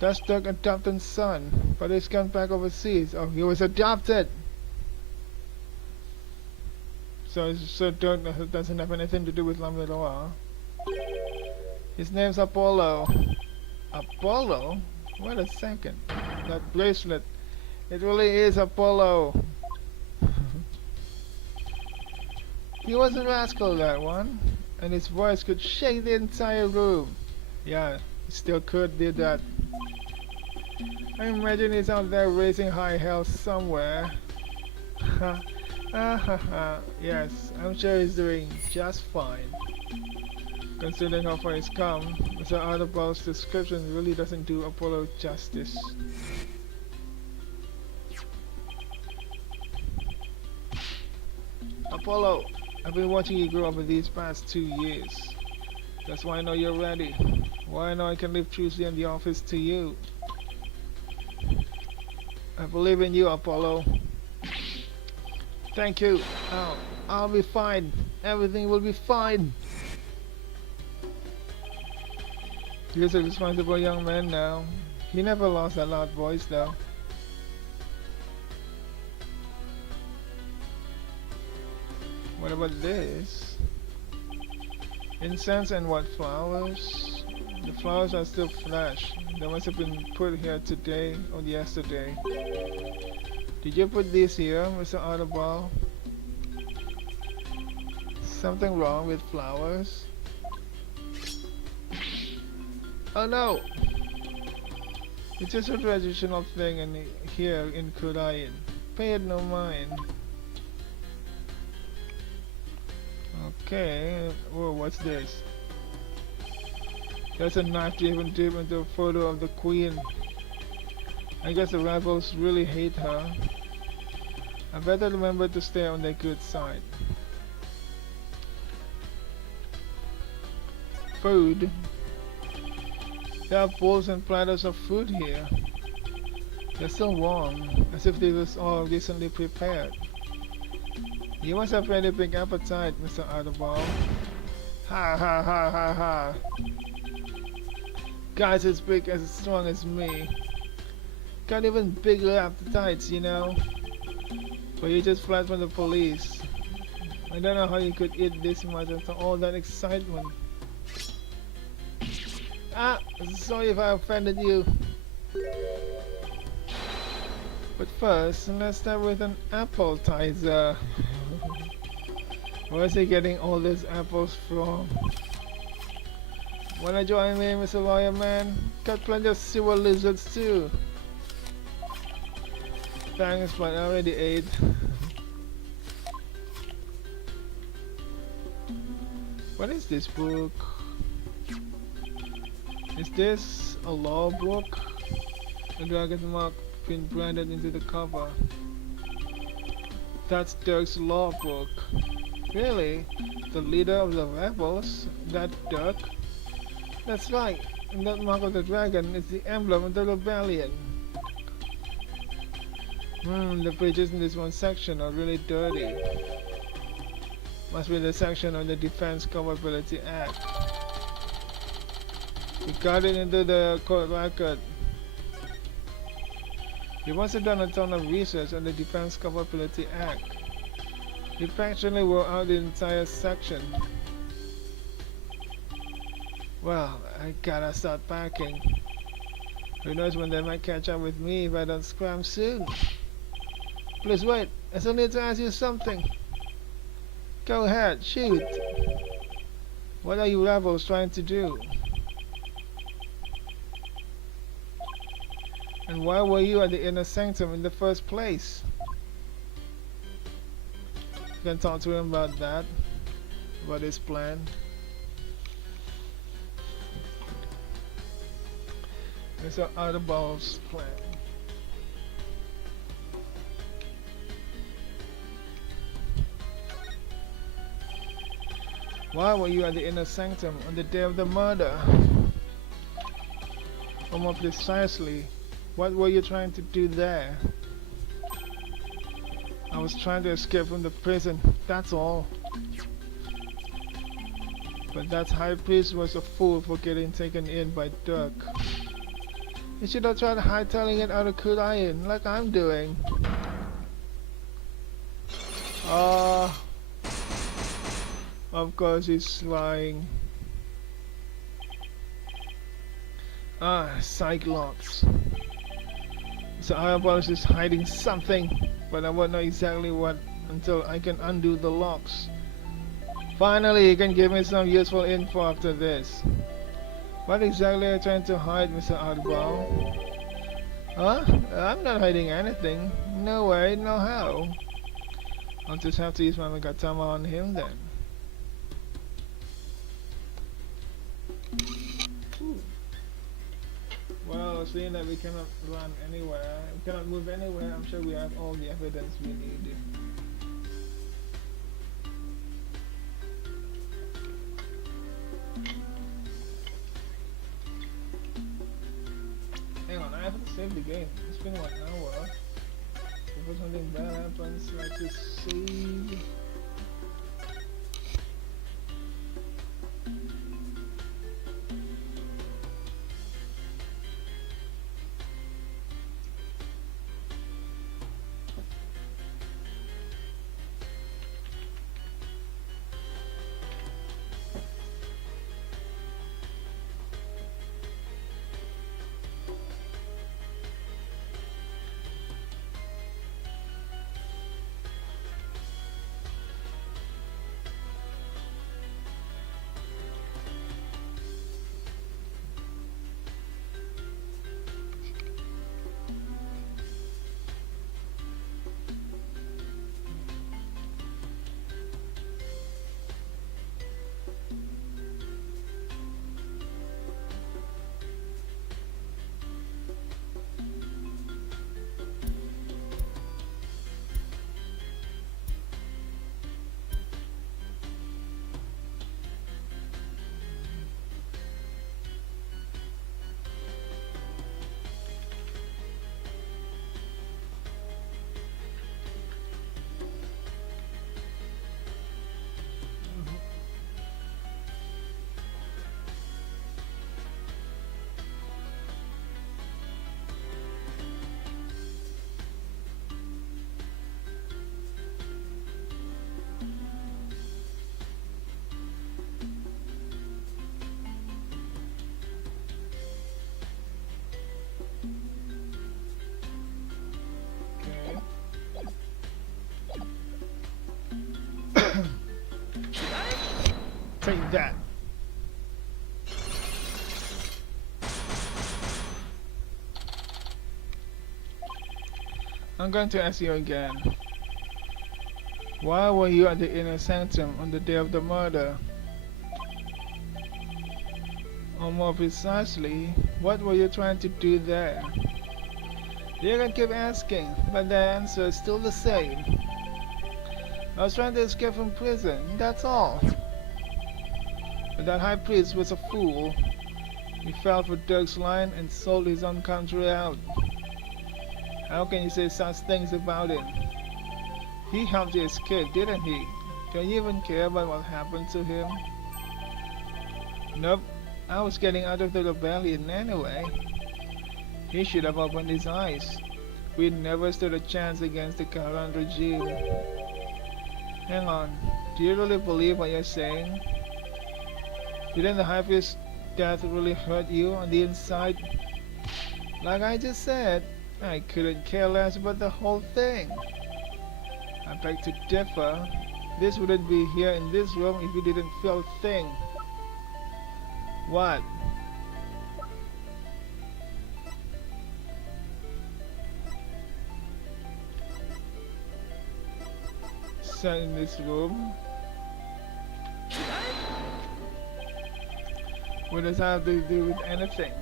That's Doug's adopted son, but he's gone back overseas. Oh, he was adopted! So Doug doesn't have anything to do with Lamiroa. His name's Apollo. Apollo? Wait a second. That bracelet. It really is Apollo. He was a rascal, that one. And his voice could shake the entire room. Yeah, he still could do that. I imagine he's out there raising high hell somewhere. Yes, I'm sure he's doing just fine. Considering how far he's come, Mr. Archibald's description really doesn't do Apollo justice. Apollo, I've been watching you grow over these past 2 years. That's why I know you're ready. Why I know I can leave Tuesday in the office to you. I believe in you, Apollo. Thank you. I'll be fine. Everything will be fine. He's a responsible young man now. He never lost that loud voice though. What about this? Incense and what flowers? The flowers are still fresh. They must have been put here today or yesterday. Did you put this here, Mr. Archibald? Something wrong with flowers? Oh no! It's just a traditional thing here in Kurayan. Pay it no mind. Okay, whoa, what's this? There's a knife driven deep into a photo of the queen. I guess the rebels really hate her. I better remember to stay on their good side. Food. There are bowls and platters of food here. They're still warm, as if they was all recently prepared. You must have very big appetite, Mr. Archibald. Ha ha ha ha ha. Guys as big as strong as me. Got even bigger appetites, you know. But you just fled from the police. I don't know how you could eat this much after all that excitement. Ah, sorry if I offended you. But first, let's start with an appetizer. Where's he getting all these apples from? Wanna join me, Mr. Lawyer Man? Got plenty of sewer lizards too. Thanks, but I already ate. What is this book? Is this a law book? The dragon mark been branded into the cover. That's Dirk's law book. Really? The leader of the rebels? That Dirk? That's right. And that mark of the dragon is the emblem of the rebellion. The pages in this one section are really dirty. Must be the section on the Defense Coverability Act. We got it into the court record. You must have done a ton of research on the Defense Coverability Act. You actually wrote out the entire section. Well, I gotta start packing. Who knows when they might catch up with me if I don't scram soon. Please wait, I still need to ask you something. Go ahead, shoot. What are you rebels trying to do? And why were you at the inner sanctum in the first place? You can talk to him about that, about his plan. Mr. Archibald's plan. Why were you at the inner sanctum on the day of the murder? Or more precisely, what were you trying to do there? I was trying to escape from the prison, that's all. But that high priest was a fool for getting taken in by Dirk. He should have tried hightailing it out of Coot Iron, like I'm doing. Of course he's lying. Cyclops. So Archibald is hiding something, but I won't know exactly what until I can undo the locks. Finally, you can give me some useful info after this. What exactly are you trying to hide, Mr. Archibald? Huh? I'm not hiding anything. No way, no how. I'll just have to use my Megatama on him then. Well, seeing that we cannot run anywhere, we cannot move anywhere, I'm sure we have all the evidence we need. Hang on, I haven't saved the game. It's been 1 hour. Before something bad happens, let's just save. Take that. I'm going to ask you again. Why were you at the inner sanctum on the day of the murder? Or more precisely, what were you trying to do there? You can keep asking, but the answer is still the same. I was trying to escape from prison, that's all. But that high priest was a fool. He fell for Dirk's line and sold his own country out. How can you say such things about him? He helped you escape, didn't he? Don't you even care about what happened to him? Nope. I was getting out of the rebellion anyway. He should have opened his eyes. We never stood a chance against the current regime. Hang on. Do you really believe what you're saying? Didn't the High Priest's death really hurt you on the inside? Like I just said, I couldn't care less about the whole thing. I beg to differ. This wouldn't be here in this room if you didn't feel a thing. What? Sat in this room? What does that have to do with anything?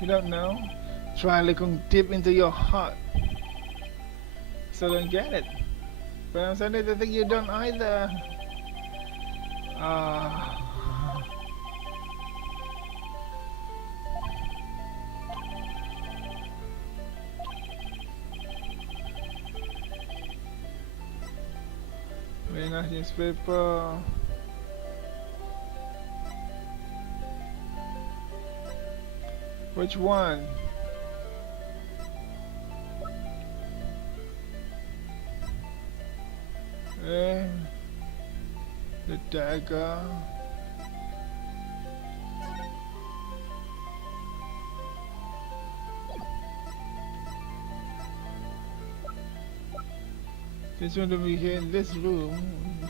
You don't know? Try looking deep into your heart. So don't get it. But I'm starting to think you don't either. Very nice newspaper. Which one? The dagger. This one to be here in this room.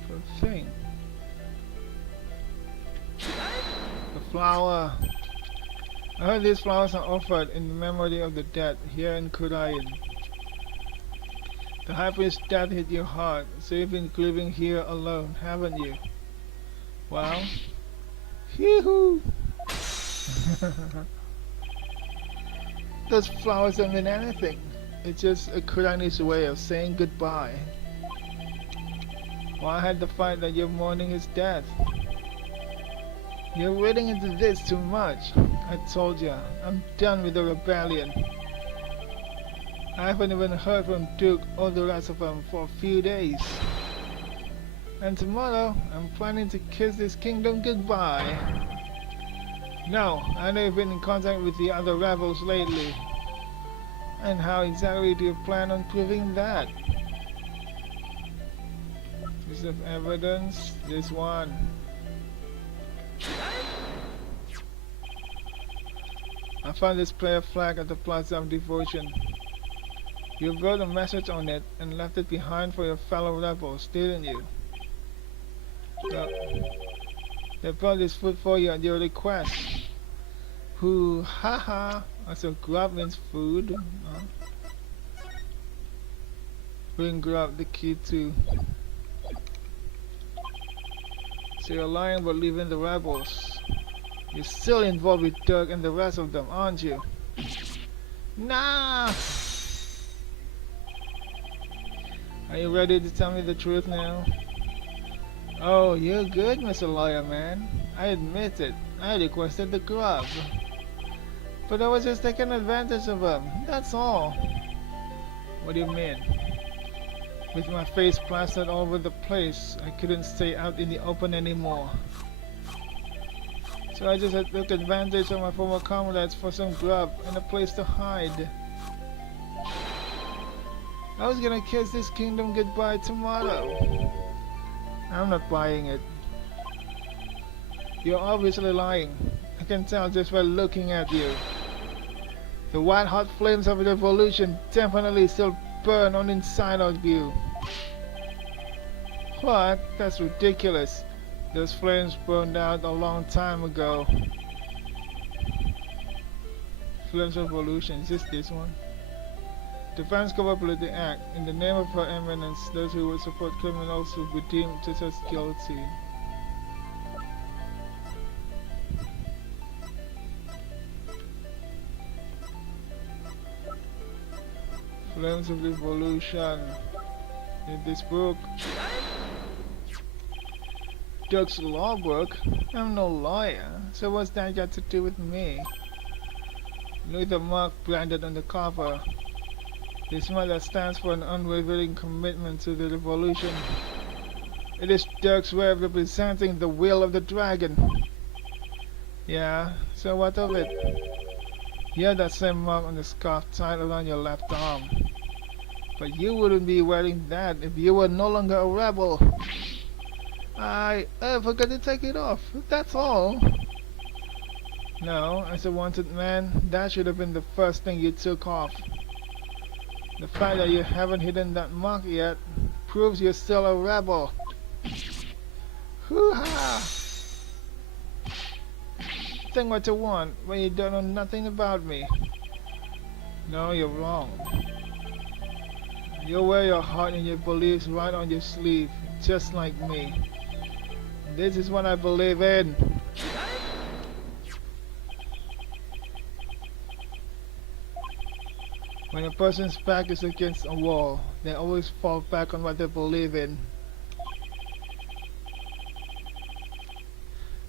For thing. The flower. I heard these flowers are offered in the memory of the dead here in Khura'in. The High Priest's death hit you hard, so you've been living here alone, haven't you? Well, hee-hoo! Those flowers don't mean anything. It's just a Khura'in's way of saying goodbye. Why hide the fact that you're mourning his death? You're reading into this too much. I told you, I'm done with the rebellion. I haven't even heard from Duke or the rest of them for a few days. And tomorrow, I'm planning to kiss this kingdom goodbye. Now, I know you've been in contact with the other rebels lately. And how exactly do you plan on proving that? Piece of evidence, this one. I found this prayer flag at the Plaza of Devotion. You wrote a message on it and left it behind for your fellow rebels, didn't you? Well, they brought this food for you at your request. Who, haha, also grub means food. Bring grub the key too. So you're lying about leaving the rebels. You're still involved with Dirk and the rest of them, aren't you? Nah! Are you ready to tell me the truth now? Oh, you're good, Mr. Lawyer Man. I admit it. I requested the grub. But I was just taking advantage of him. That's all. What do you mean? With my face plastered all over the place, I couldn't stay out in the open anymore. So I just took advantage of my former comrades for some grub and a place to hide. I was gonna kiss this kingdom goodbye tomorrow. I'm not buying it. You're obviously lying. I can tell just by looking at you. The white hot flames of revolution definitely still burn on inside of you. What? That's ridiculous. Those flames burned out a long time ago. Flames of Evolution, is this one? Defense Capability Act. In the name of her eminence, those who would support criminals will be deemed just as guilty. Flames of Evolution. In this book, Dirk's law book? I'm no lawyer, so what's that got to do with me? Look at the mark branded on the cover. This mark stands for an unwavering commitment to the revolution. It is Dirk's way of representing the will of the dragon. Yeah, so what of it? You have that same mark on the scarf tied around your left arm. But you wouldn't be wearing that if you were no longer a rebel. I forgot to take it off, that's all. No, as a wanted man, that should have been the first thing you took off. The fact that you haven't hidden that mark yet proves you're still a rebel. Hoo-ha! Think what you want when you don't know nothing about me. No, you're wrong. You wear your heart and your beliefs right on your sleeve, just like me. This is what I believe in. When a person's back is against a wall, they always fall back on what they believe in.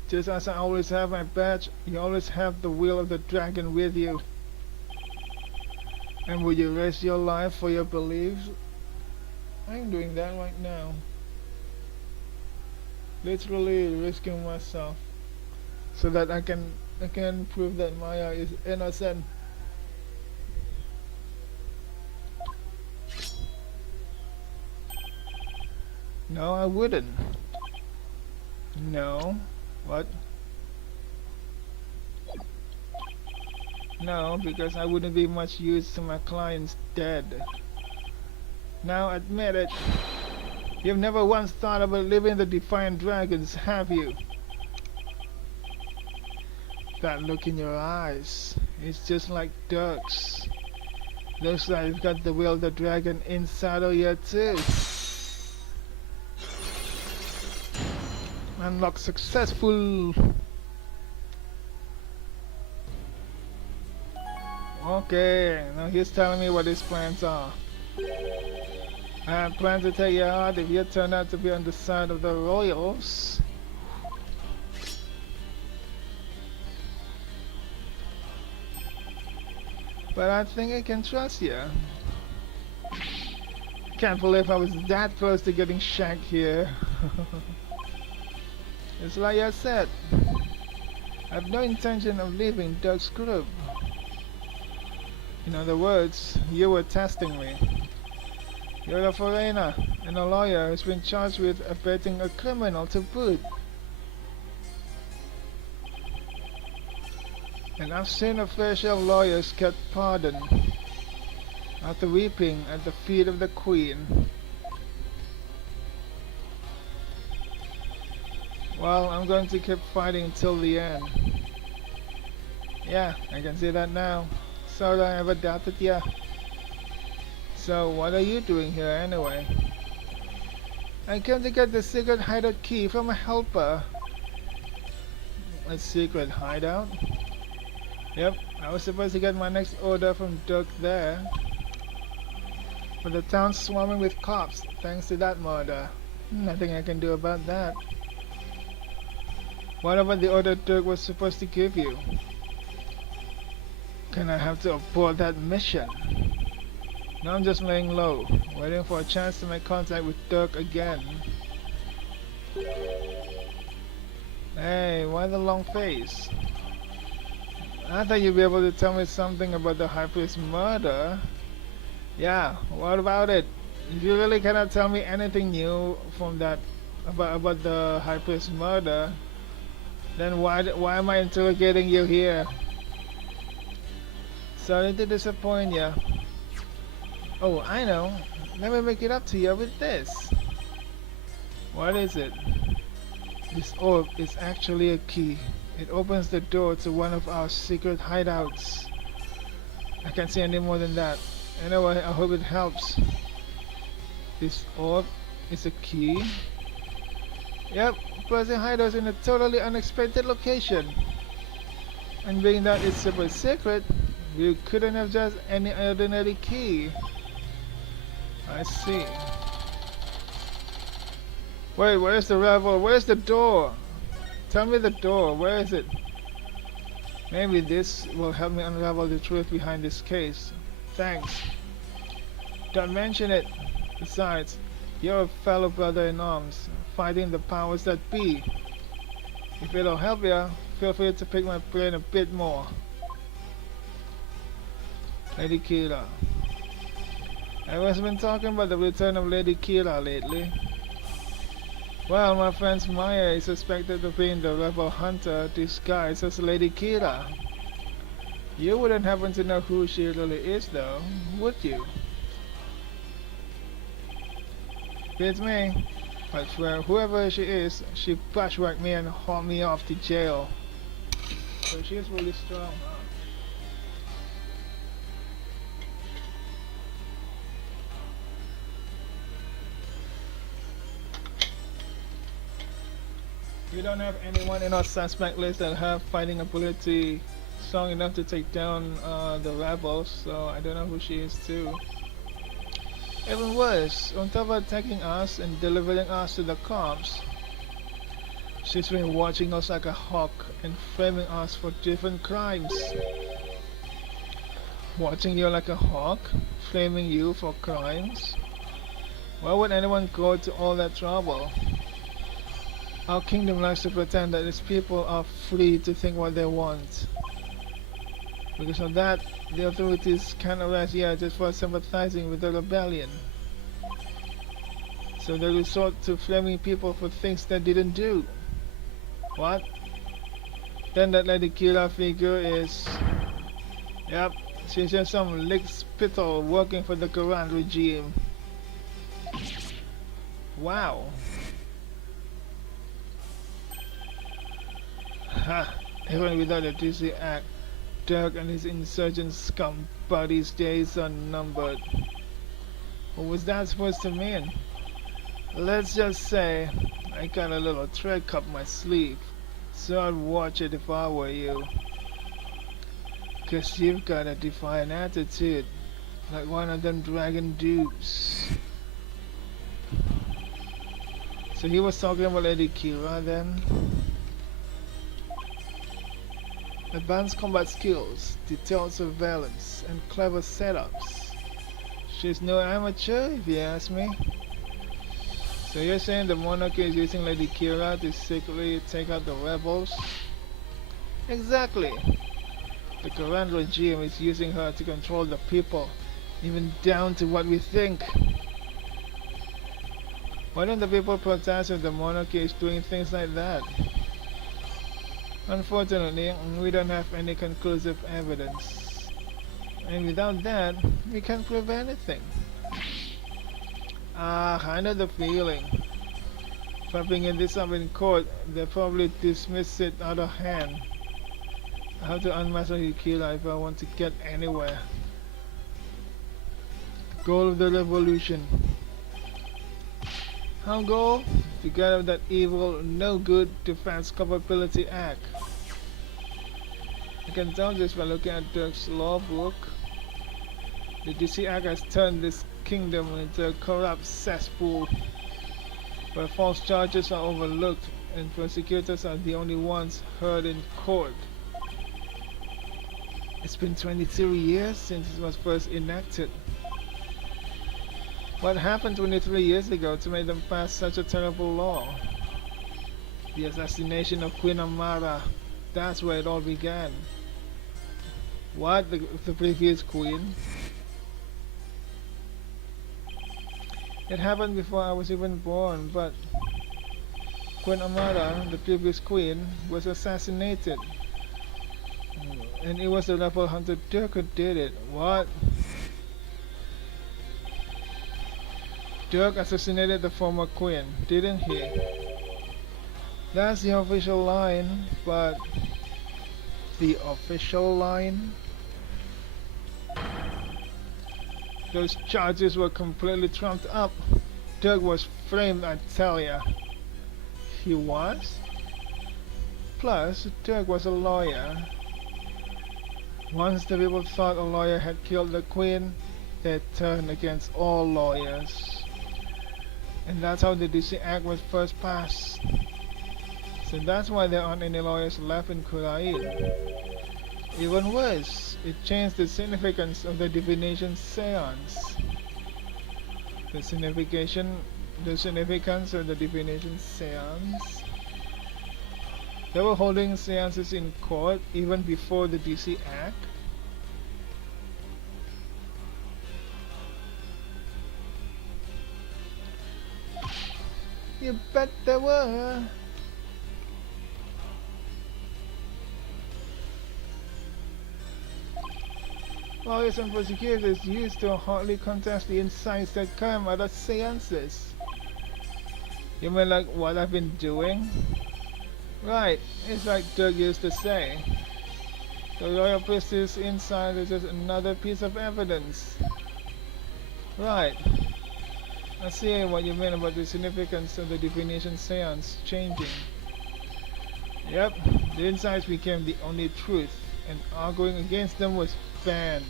Just as I always have my badge, you always have the will of the dragon with you. And would you risk your life for your beliefs? I'm doing that right now. Literally risking myself so that I can prove that Maya is innocent. No, I wouldn't. No. What? No, because I wouldn't be much use to my clients dead. Now admit it. You've never once thought about living the Defiant Dragons, have you? That look in your eyes, it's just like Dirk's. Looks like you've got the will of the dragon inside of you too. Unlock successful. Okay, now he's telling me what his plans are. I had planned to take your heart if you turn out to be on the side of the royals. But I think I can trust you. Can't believe I was that close to getting shanked here. It's like I said, I have no intention of leaving Dirk's group. In other words, you were testing me. You're a foreigner and a lawyer who's been charged with abetting a criminal to boot. And I've seen official lawyers get pardoned after weeping at the feet of the Queen. Well, I'm going to keep fighting till the end. Yeah, I can see that now. So I ever doubted ya. So what are you doing here anyway? I came to get the secret hideout key from a helper. A secret hideout? Yep, I was supposed to get my next order from Dirk there. But the town's swarming with cops thanks to that murder. Nothing I can do about that. What about the order Dirk was supposed to give you? Can I have to abort that mission? Now I'm just laying low, waiting for a chance to make contact with Dirk again. Hey, why the long face? I thought you'd be able to tell me something about the High Priest's murder. Yeah, what about it? If you really cannot tell me anything new from that about the High Priest's murder, then why am I interrogating you here? Sorry to disappoint you. Oh, I know. Let me make it up to you with this. What is it? This orb is actually a key. It opens the door to one of our secret hideouts. I can't say any more than that. Anyway, I hope it helps. This orb is a key. Yep, present hideouts in a totally unexpected location. And being that it's super secret, we couldn't have just any ordinary key. I see. Wait, where's the rebel? Where's the door? Tell me the door. Where is it? Maybe this will help me unravel the truth behind this case. Thanks. Don't mention it. Besides, you're a fellow brother in arms, fighting the powers that be. If it'll help you, feel free to pick my brain a bit more. Lady Kira. Everyone's been talking about the return of Lady Kira lately. Well, my friend Maya is suspected of being the rebel hunter disguised as Lady Kira. You wouldn't happen to know who she really is though, would you? It's me. But for whoever she is, she bushwhacked me and hauled me off to jail. So she's really strong, huh? We don't have anyone in our suspect list that have fighting ability strong enough to take down the rebels, so I don't know who she is too. Even worse, on top of attacking us and delivering us to the cops, she's been watching us like a hawk and framing us for different crimes. Watching you like a hawk, framing you for crimes? Why would anyone go to all that trouble? Our kingdom likes to pretend that its people are free to think what they want. Because of that, the authorities can't arrest you just for sympathizing with the rebellion. So they resort to flaming people for things they didn't do. What? Then that Lady Kira figure is... Yep, she's just some lick spittle working for the Garand regime. Wow. Ha! Even without a DC act, Dirk and his insurgent scum buddies' days are numbered. What was that supposed to mean? Let's just say I got a little trick up my sleeve, so I'd watch it if I were you. 'Cause you've got a defiant attitude, like one of them dragon dudes. So he was talking about Lady Kira then? Advanced combat skills, detailed surveillance, and clever setups. She's no amateur if you ask me. So you're saying the monarchy is using Lady Kira to secretly take out the rebels? Exactly. The Garand regime is using her to control the people, even down to what we think. Why don't the people protest if the monarchy is doing things like that? Unfortunately, we don't have any conclusive evidence. And without that, we can't prove anything. I know the feeling. If I bring this up in court, they'll probably dismiss it out of hand. I have to unmask Kira if I want to get anywhere. The goal of the revolution. Our goal? To get out of that evil, no good Defense Capability Act. I can tell this by looking at Dirk's law book. The DC Act has turned this kingdom into a corrupt cesspool where false charges are overlooked and prosecutors are the only ones heard in court. It's been 22 years since it was first enacted. What happened 23 years ago to make them pass such a terrible law? The assassination of Queen Amara. That's where it all began. What? The previous queen? It happened before I was even born, but Queen Amara, the previous queen, was assassinated. And it was the rebel hunter Dirk who did it. What? Dirk assassinated the former queen, didn't he? That's the official line, but the official line? Those charges were completely trumped up. Doug was framed, I tell ya. He was? Plus, Doug was a lawyer. Once the people thought a lawyer had killed the queen, they turned against all lawyers. And that's how the DC Act was first passed. So that's why there aren't any lawyers left in Khura'in. Even worse, it changed the significance of the divination seance. The significance of the divination seance. They were holding seances in court even before the DC Act. You bet they were. Lawyers and prosecutors used to hotly contest the insights that come out of seances. You mean like what I've been doing? Right, it's like Doug used to say. The Royal Priestess insight is just another piece of evidence. Right. I see what you mean about the significance of the divination seance changing. Yep, the insights became the only truth, and arguing against them was banned.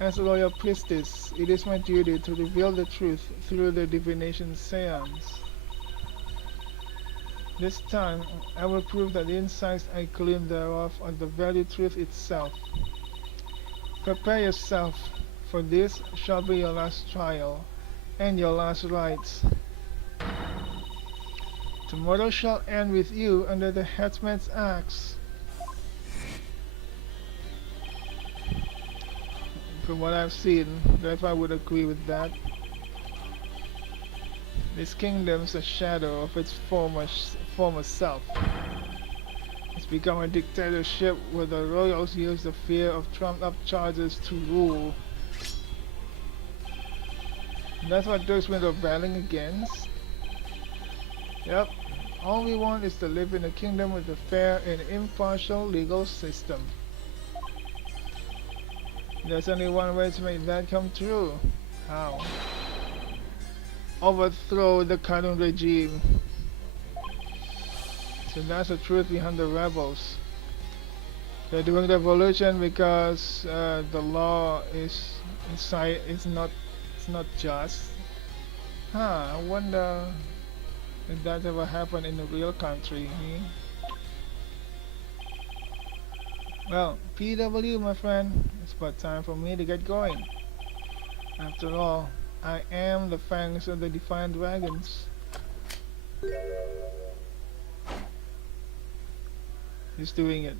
As a Royal Priestess, it is my duty to reveal the truth through the divination seance. This time, I will prove that the insights I glean thereof are the very truth itself. Prepare yourself, for this shall be your last trial, and your last rites. Tomorrow shall end with you under the headsman's axe. From what I've seen, I would agree with that. This kingdom's a shadow of its former self. It's become a dictatorship where the royals use the fear of trumped-up charges to rule. And that's what those men are battling against. Yep, all we want is to live in a kingdom with a fair and impartial legal system. There's only one way to make that come true. How? Overthrow the Khanun regime. So that's the truth behind the rebels. They're doing the revolution because the law is not just. Huh, I wonder if that ever happened in a real country. Well, PW, my friend, it's about time for me to get going. After all, I am the fangs of the Defiant Dragons. He's doing it.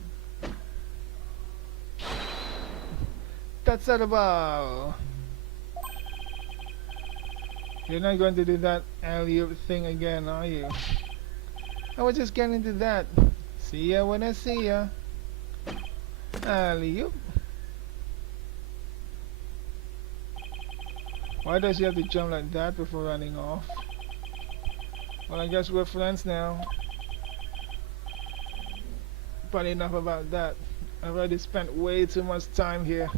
That's about. You're not going to do that alley-oop thing again, are you? I was just getting into that. See ya when I see ya. Alley-oop. Why does he have to jump like that before running off? Well, I guess we're friends now. But enough about that. I've already spent way too much time here.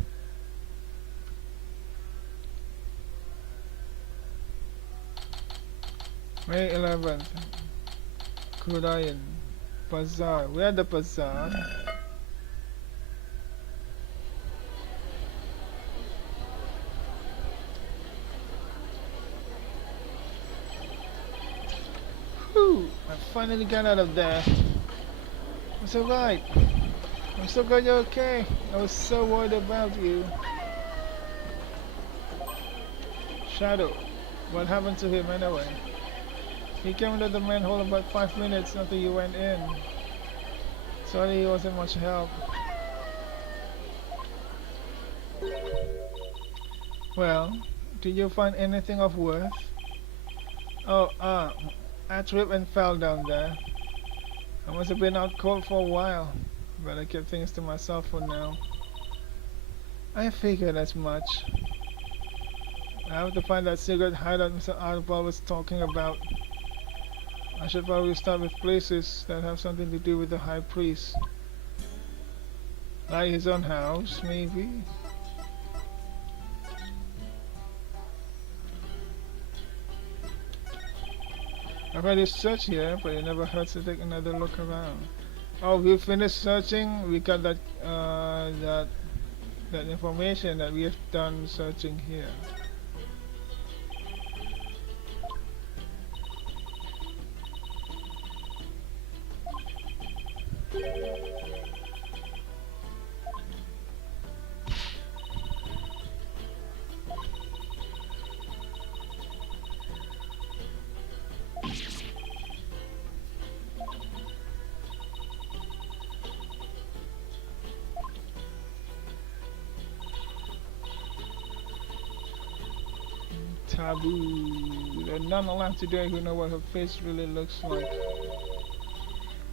May 11th. Khura'in. Bazaar. We're at the bazaar. Whew! I finally got out of there. It's alright. I'm so glad you're okay. I was so worried about you. Shadow. What happened to him anyway? He came into the manhole about 5 minutes after you went in. Sorry he wasn't much help. Well, did you find anything of worth? Oh, I tripped and fell down there. I must have been out cold for a while, but I kept things to myself for now. I figured as much. I have to find that secret hideout Mr. Archibald was talking about. I should probably start with places that have something to do with the high priest. Like his own house, maybe? I've already searched here, but it never hurts to take another look around. Oh, we finished searching. We got that information that we have done searching here. Taboo. There's none alive today who know what her face really looks like.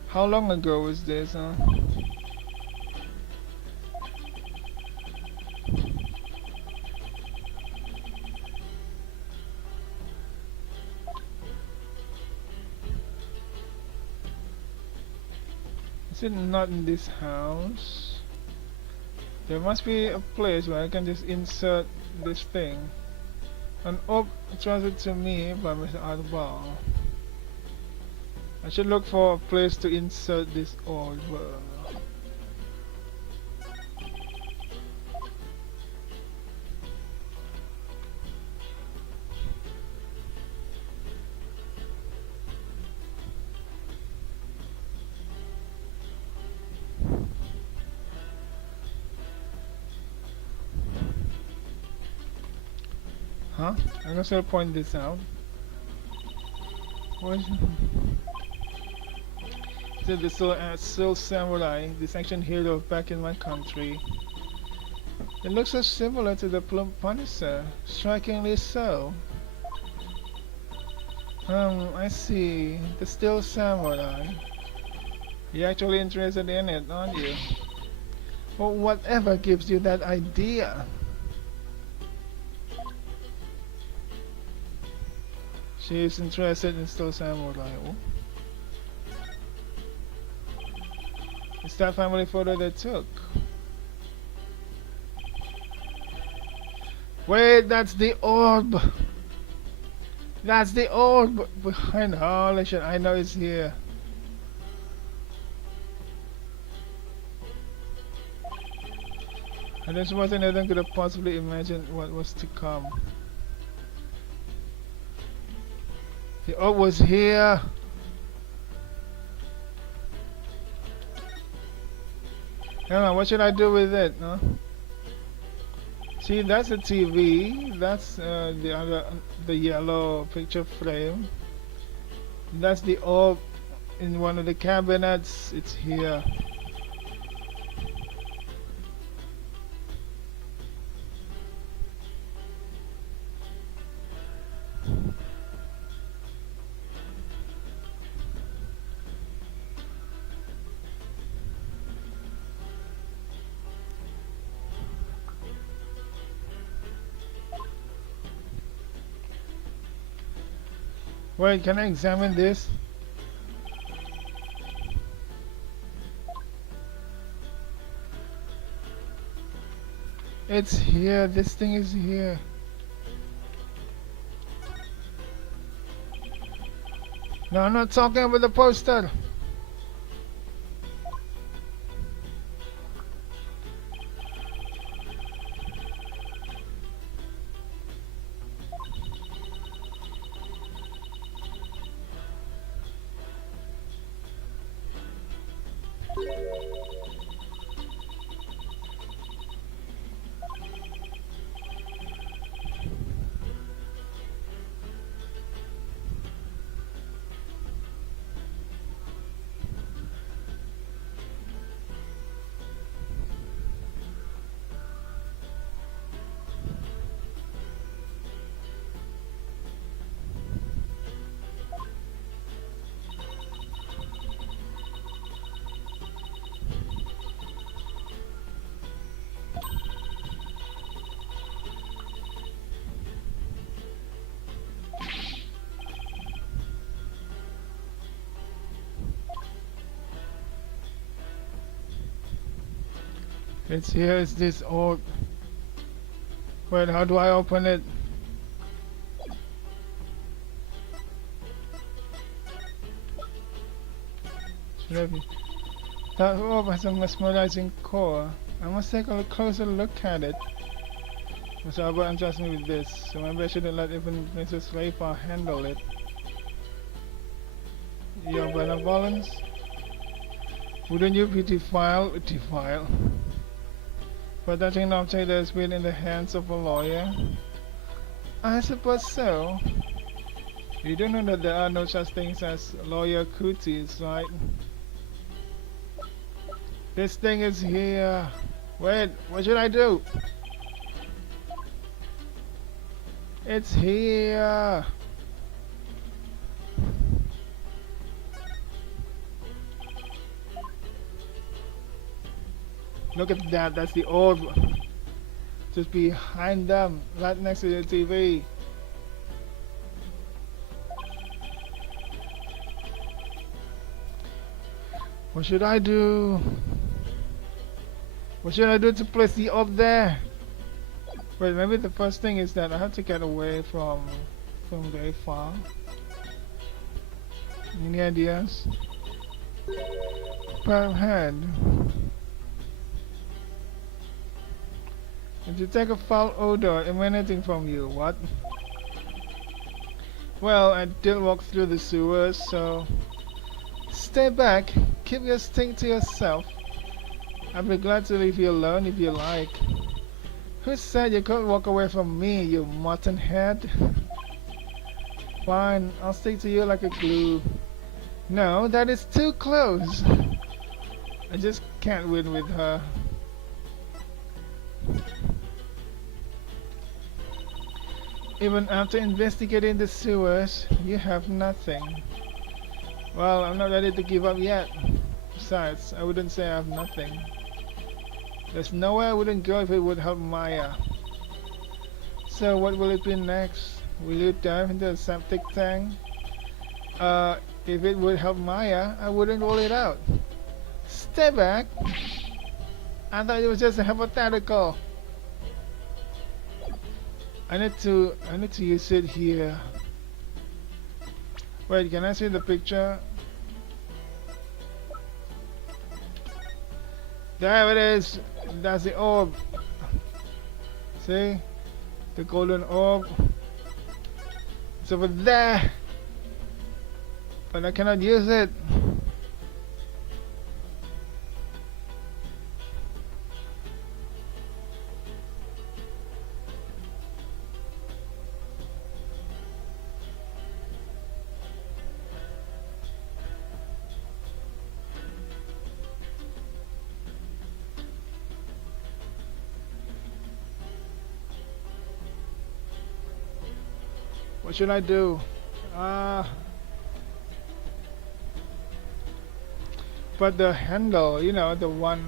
How long ago was this, huh? Is it not in this house? There must be a place where I can just insert this thing. An orb transferred to me by Mr. Archibald. I should look for a place to insert this orb. Huh? I'm gonna still point this out. What is it? The Soul Samurai, this action hero back in my country. It looks so similar to the Plum Punisher, strikingly so. I see. The Still Samurai. You're actually interested in it, aren't you? Well, whatever gives you that idea? She is interested in Still Samurai. Oh. It's that family photo they took. Wait, that's the orb! That's the orb behind holy shit, I know it's here. And this wasn't even could have possibly imagined what was to come. The orb was here. Hang on, what should I do with it? Huh? See, that's the TV. That's the yellow picture frame. That's the orb in one of the cabinets. It's here. Wait, can I examine this? It's here. This thing is here. No, I'm not talking about the poster. It's here, it's this orb. Wait, how do I open it? Should I be? That orb has a mesmerizing core. I must take a closer look at it. Mr. Albert entrusted me with this, so maybe I shouldn't let even Mrs. Leifa handle it. Your benevolence? Wouldn't you be defiled? For touching an object that has been in the hands of a lawyer? I suppose so. You do know that there are no such things as lawyer cooties, right? This thing is here. Wait, what should I do? It's here. Look at that, that's the orb. Just behind them, right next to the TV. What should I do? What should I do to place the orb there? Wait, maybe the first thing is that I have to get away from very far. Any ideas? Per head. If you take a foul odor emanating from you, what? Well, I did walk through the sewers, so stay back, keep your stink to yourself. I'd be glad to leave you alone if you like. Who said you couldn't walk away from me, you mutton head? Fine, I'll stick to you like a glue. No, that is too close. I just can't win with her. Even after investigating the sewers, you have nothing. Well, I'm not ready to give up yet. Besides, I wouldn't say I have nothing. There's nowhere I wouldn't go if it would help Maya. So what will it be next? Will you dive into the septic tank? If it would help Maya, I wouldn't roll it out. Stay back! I thought it was just a hypothetical. I need to use it here. Wait, can I see the picture? There it is. That's the orb. See? The golden orb. It's over there. But I cannot use it. What should I do? But the handle, you know, the one,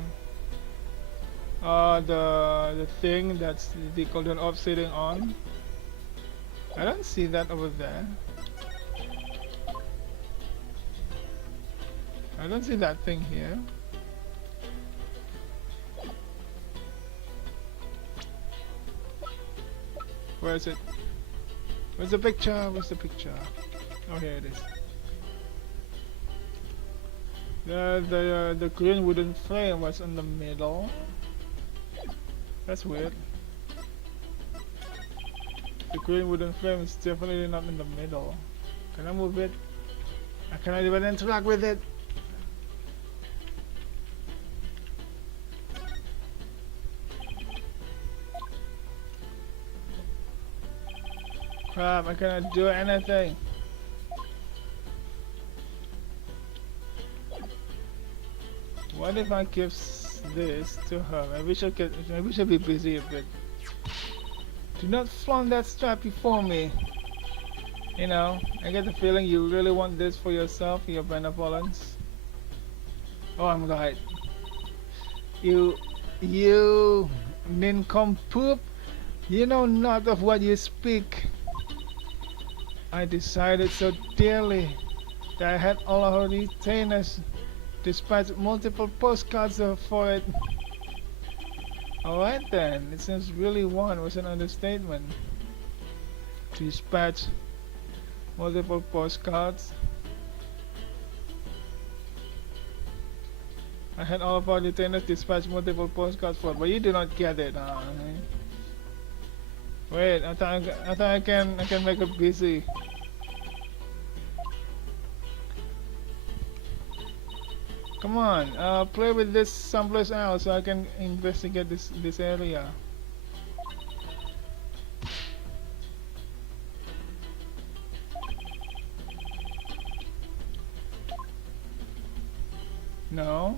the thing that's the golden orb sitting on. I don't see that over there. I don't see that thing here. Where is it? Where's the picture? Where's the picture? Oh, here it is. The green wooden frame was in the middle. That's weird. The green wooden frame is definitely not in the middle. Can I move it? I cannot even interact with it. Crap, I cannot do anything. What if I give this to her? Maybe she'll be busy a bit. Do not flaunt that strap before me. You know, I get the feeling you really want this for yourself, your benevolence. Oh, I'm right. You nincompoop, you know not of what you speak. I decided so dearly that I had all of her retainers, despite multiple postcards for it. Alright then, it seems really one was an understatement. Dispatch multiple postcards. I had all of our detainers dispatch multiple postcards for, but you did not get it. Wait, I thought I can make it busy. Come on, play with this someplace else so I can investigate this area. No.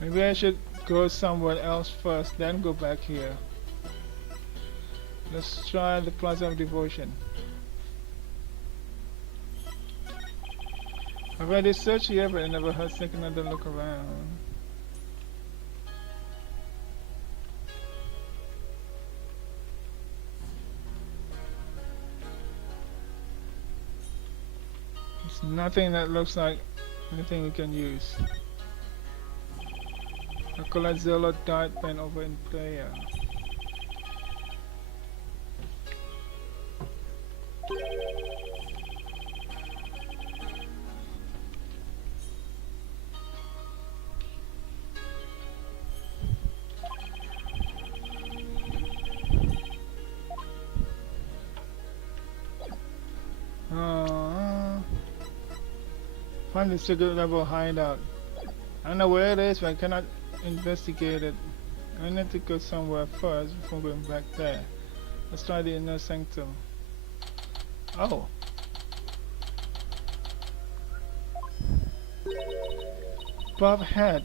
Maybe I should go somewhere else first, then go back here. Let's try the Plaza of Devotion. I've already searched here, but I never had taken another look around. There's nothing that looks like anything we can use. A colored Zolo dart pen over in player. Find the secret level hideout. I don't know where it is, but I cannot investigate it. I need to go somewhere first before going back there. Let's try the inner sanctum. Oh. Bob Head,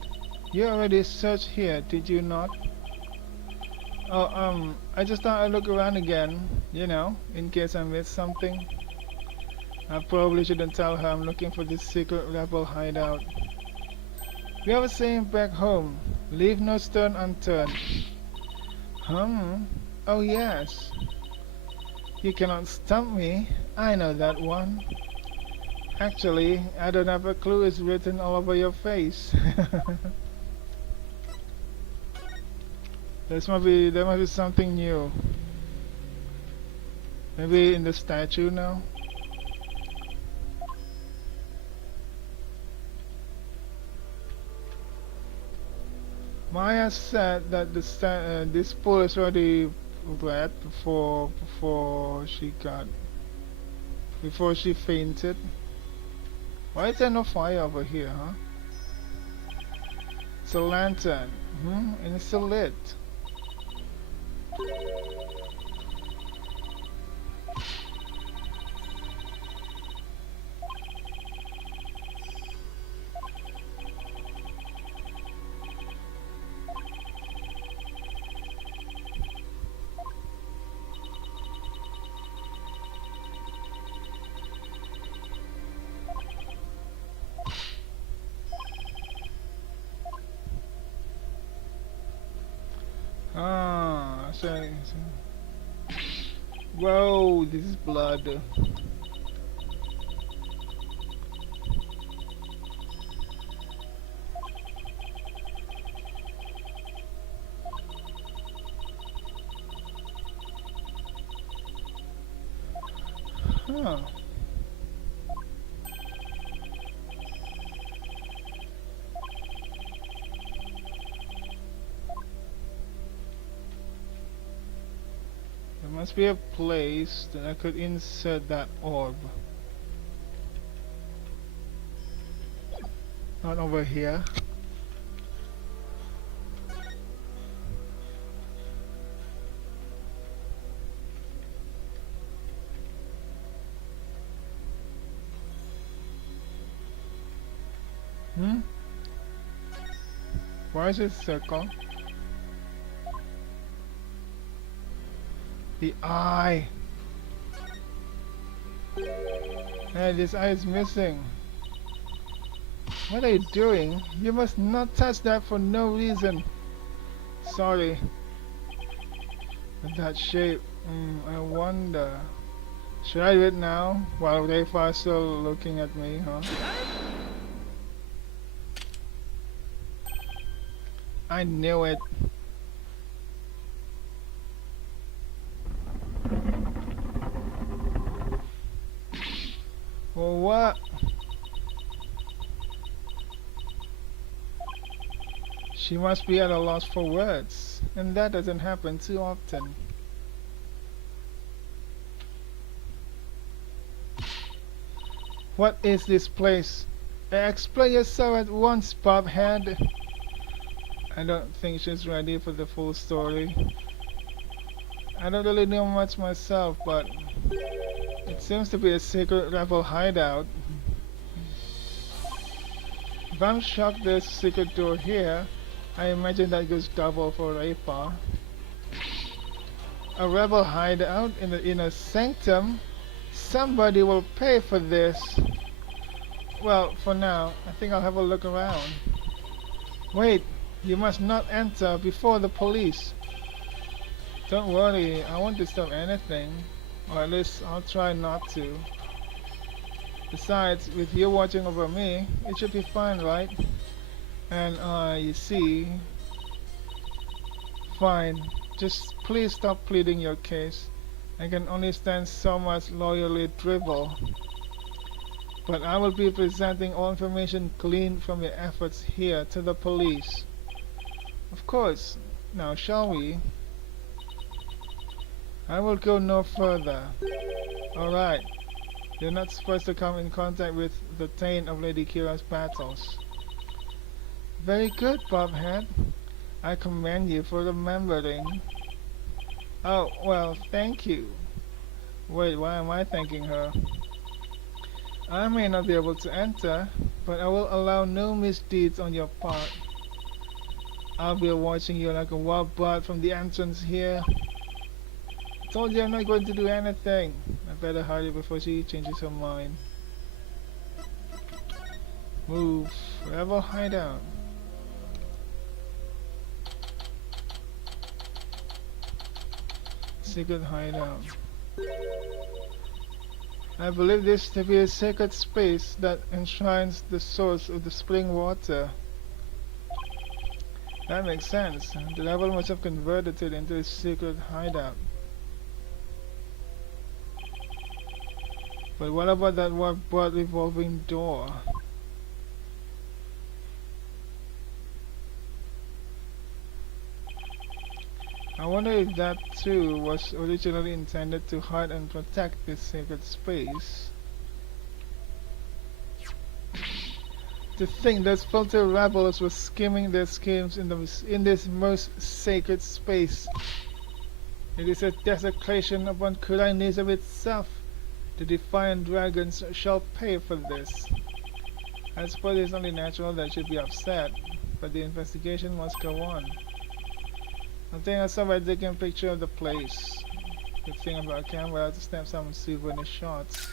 you already searched here, did you not? Oh, I just thought I'd look around again, you know, in case I missed something. I probably shouldn't tell her I'm looking for this secret rebel hideout. We have a saying back home, leave no stone unturned. Oh yes. You cannot stump me, I know that one. Actually, I don't have a clue, it's written all over your face. There must be something new. Maybe in the statue now? Maya said that this pool is already wet before she fainted. Why is there no fire over here, huh? It's a lantern, and it's still lit. Sorry. Whoa, this is blood. Huh. There must be a place that I could insert that orb. Not over here. Why is it circle? The eye. Hey, this eye is missing. What are you doing? You must not touch that for no reason. Sorry. But that shape, I wonder. Should I do it now while Rafa is still looking at me, huh? I knew it. Well, what? She must be at a loss for words, and that doesn't happen too often. What is this place? Explain yourself at once, Bobhead. I don't think she's ready for the full story. I don't really know much myself, but it seems to be a secret rebel hideout. If I'm shocked there's a secret door here, I imagine that goes double for Rafa. A rebel hideout in the inner sanctum? Somebody will pay for this. Well, for now, I think I'll have a look around. Wait, you must not enter before the police. Don't worry, I won't disturb anything. Or at least I'll try not to. Besides, with you watching over me, it should be fine, right? And you see... Fine, just please stop pleading your case. I can only stand so much loyally drivel. But I will be presenting all information gleaned from your efforts here to the police. Of course. Now shall we? I will go no further. Alright. You're not supposed to come in contact with the taint of Lady Kira's battles. Very good, Bobhead. I commend you for remembering. Oh, well, thank you. Wait, why am I thanking her? I may not be able to enter, but I will allow no misdeeds on your part. I'll be watching you like a wild bird from the entrance here. I told you I'm not going to do anything. I better hurry before she changes her mind. Move. Rebel hideout. Secret hideout. I believe this to be a sacred space that enshrines the source of the spring water. That makes sense. The rebel must have converted it into a secret hideout. But what about that warp-board revolving door? I wonder if that too was originally intended to hide and protect this sacred space. To think those filthy rebels were scheming their schemes in this most sacred space. It is a desecration upon Kuranism itself. The defiant dragons shall pay for this. I suppose it's only natural that she'd be upset, but the investigation must go on. I think I saw by taking a picture of the place. Good thing about a camera to snap some souvenir shots.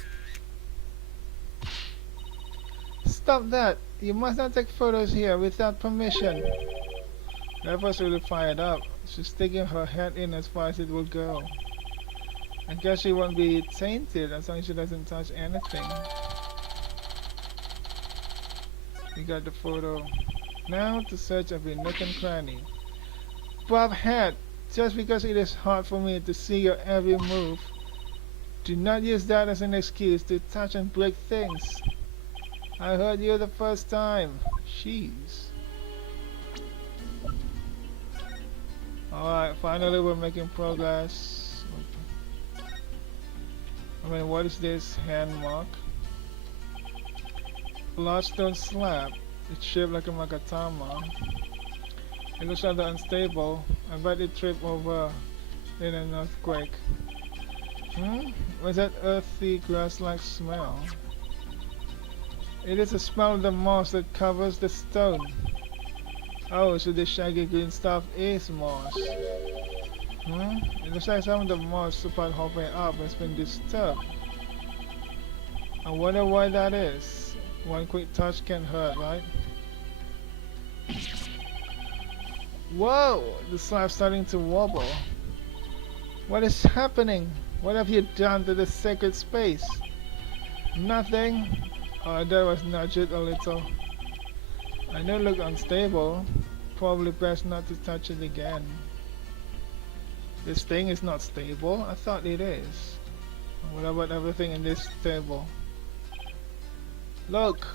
Stop that! You must not take photos here without permission. Rafa's really fired up. She's sticking her head in as far as it will go. I guess she won't be tainted as long as she doesn't touch anything. We got the photo. Now to search every nook and cranny. Bobhead, just because it is hard for me to see your every move, do not use that as an excuse to touch and break things. I heard you the first time. Jeez. Alright, finally we're making progress. I mean, what is this hand mark? Large stone slab. It's shaped like a magatama. It looks rather unstable. I bet it tripped over in an earthquake. What's that earthy grass-like smell? It is the smell of the moss that covers the stone. Oh, so the shaggy green stuff is moss. It looks like some of the moss upon hopping up has been disturbed. I wonder why that is. One quick touch can hurt, right? Whoa! The slab's starting to wobble. What is happening? What have you done to the sacred space? Nothing. Oh, that was nudged a little. I know it looked unstable. Probably best not to touch it again. This thing is not stable. I thought it is. What about everything in this table? Look!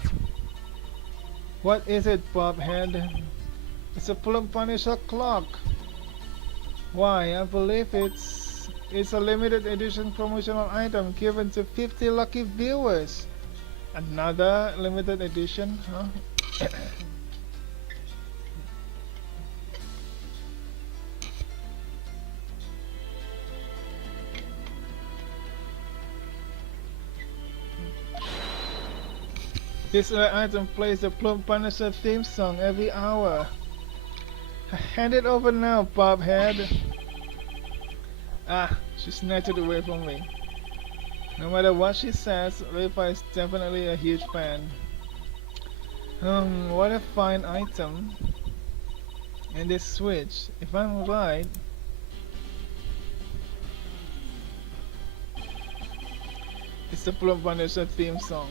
What is it, Bobhead? It's a Plum Punisher clock! Why, I believe it's a limited edition promotional item given to 50 lucky viewers! Another limited edition, huh? This item plays the Plum Punisher theme song every hour. Hand it over now, Bobhead. Ah, she snatched it away from me. No matter what she says, Rayfa is definitely a huge fan. What a fine item. And this switch, if I'm right, it's the Plum Punisher theme song.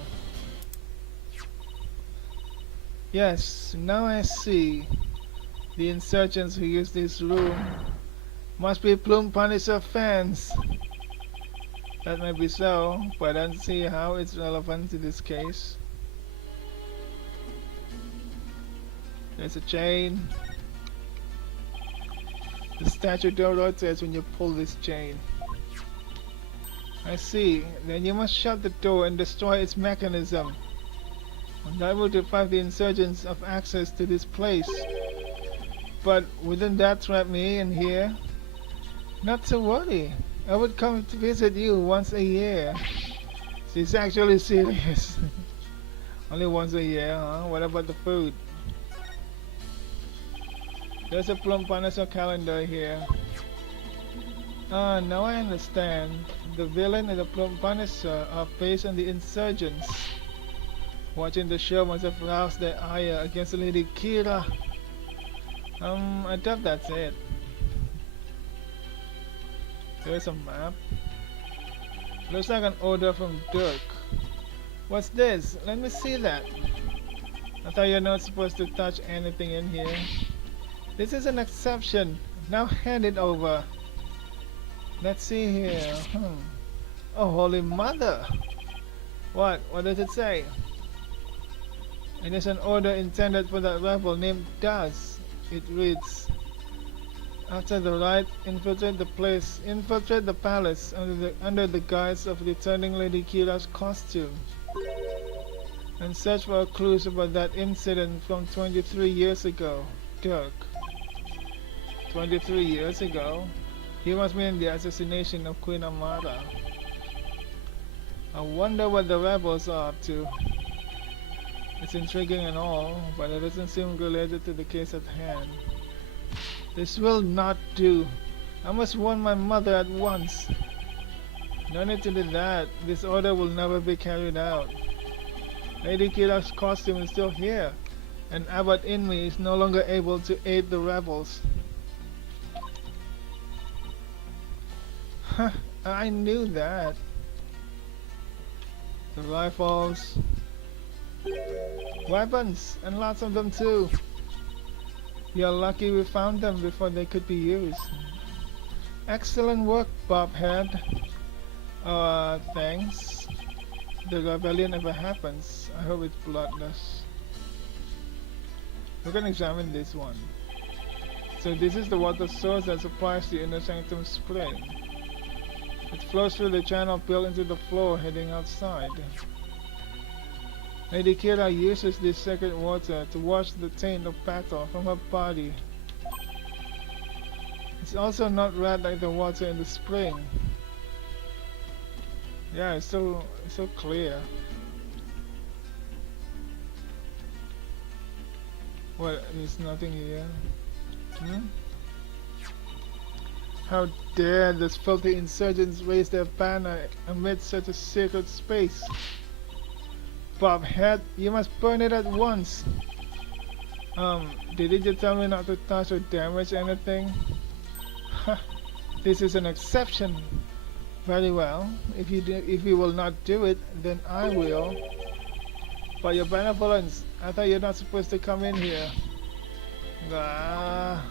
Yes, now I see. The insurgents who use this room must be Plum Punisher fans. That may be so, but I don't see how it's relevant to this case. There's a chain. The statue door rotates when you pull this chain. I see. Then you must shut the door and destroy its mechanism. And that will deprive the insurgents of access to this place. But wouldn't that trap me in here? Not to worry. I would come to visit you once a year. She's actually serious. Only once a year, huh? What about the food? There's a Plum Punisher calendar here. Ah, now I understand. The villain and the Plum Punisher are based on the insurgents. Watching the show must have roused their ire against Lady Kira. I doubt that's it. There's a map. Looks like an order from Dirk. What's this? Let me see that. I thought you're not supposed to touch anything in here. This is an exception. Now hand it over. Let's see here. Oh, Holy Mother! What? What does it say? It is an order intended for that rebel named Daz. It reads, after the rite, infiltrate the palace under the guise of returning Lady Kira's costume, and search for clues about that incident from 23 years ago. Dirk. 23 years ago? He must mean the assassination of Queen Amara. I wonder what the rebels are up to. It's intriguing and all, but it doesn't seem related to the case at hand. This will not do. I must warn my mother at once. No need to do that. This order will never be carried out. Lady Kira's costume is still here, and Abbot Inmi is no longer able to aid the rebels. Huh, I knew that. The rifles. Weapons, and lots of them too. You're lucky we found them before they could be used. Excellent work, Bobhead. Thanks. If the rebellion ever happens, I hope it's bloodless. We can examine this one. So this is the water source that supplies the Inner Sanctum spring. It flows through the channel built into the floor heading outside. Lady Kira uses this sacred water to wash the taint of battle from her body. It's also not red like the water in the spring. Yeah, it's so clear. What? There's nothing here. How dare those filthy insurgents raise their banner amid such a sacred space? Bobhead, you must burn it at once. Didn't you tell me not to touch or damage anything? this is an exception. Very well. If you will not do it, then I will. But your benevolence, I thought you're not supposed to come in here. Ah.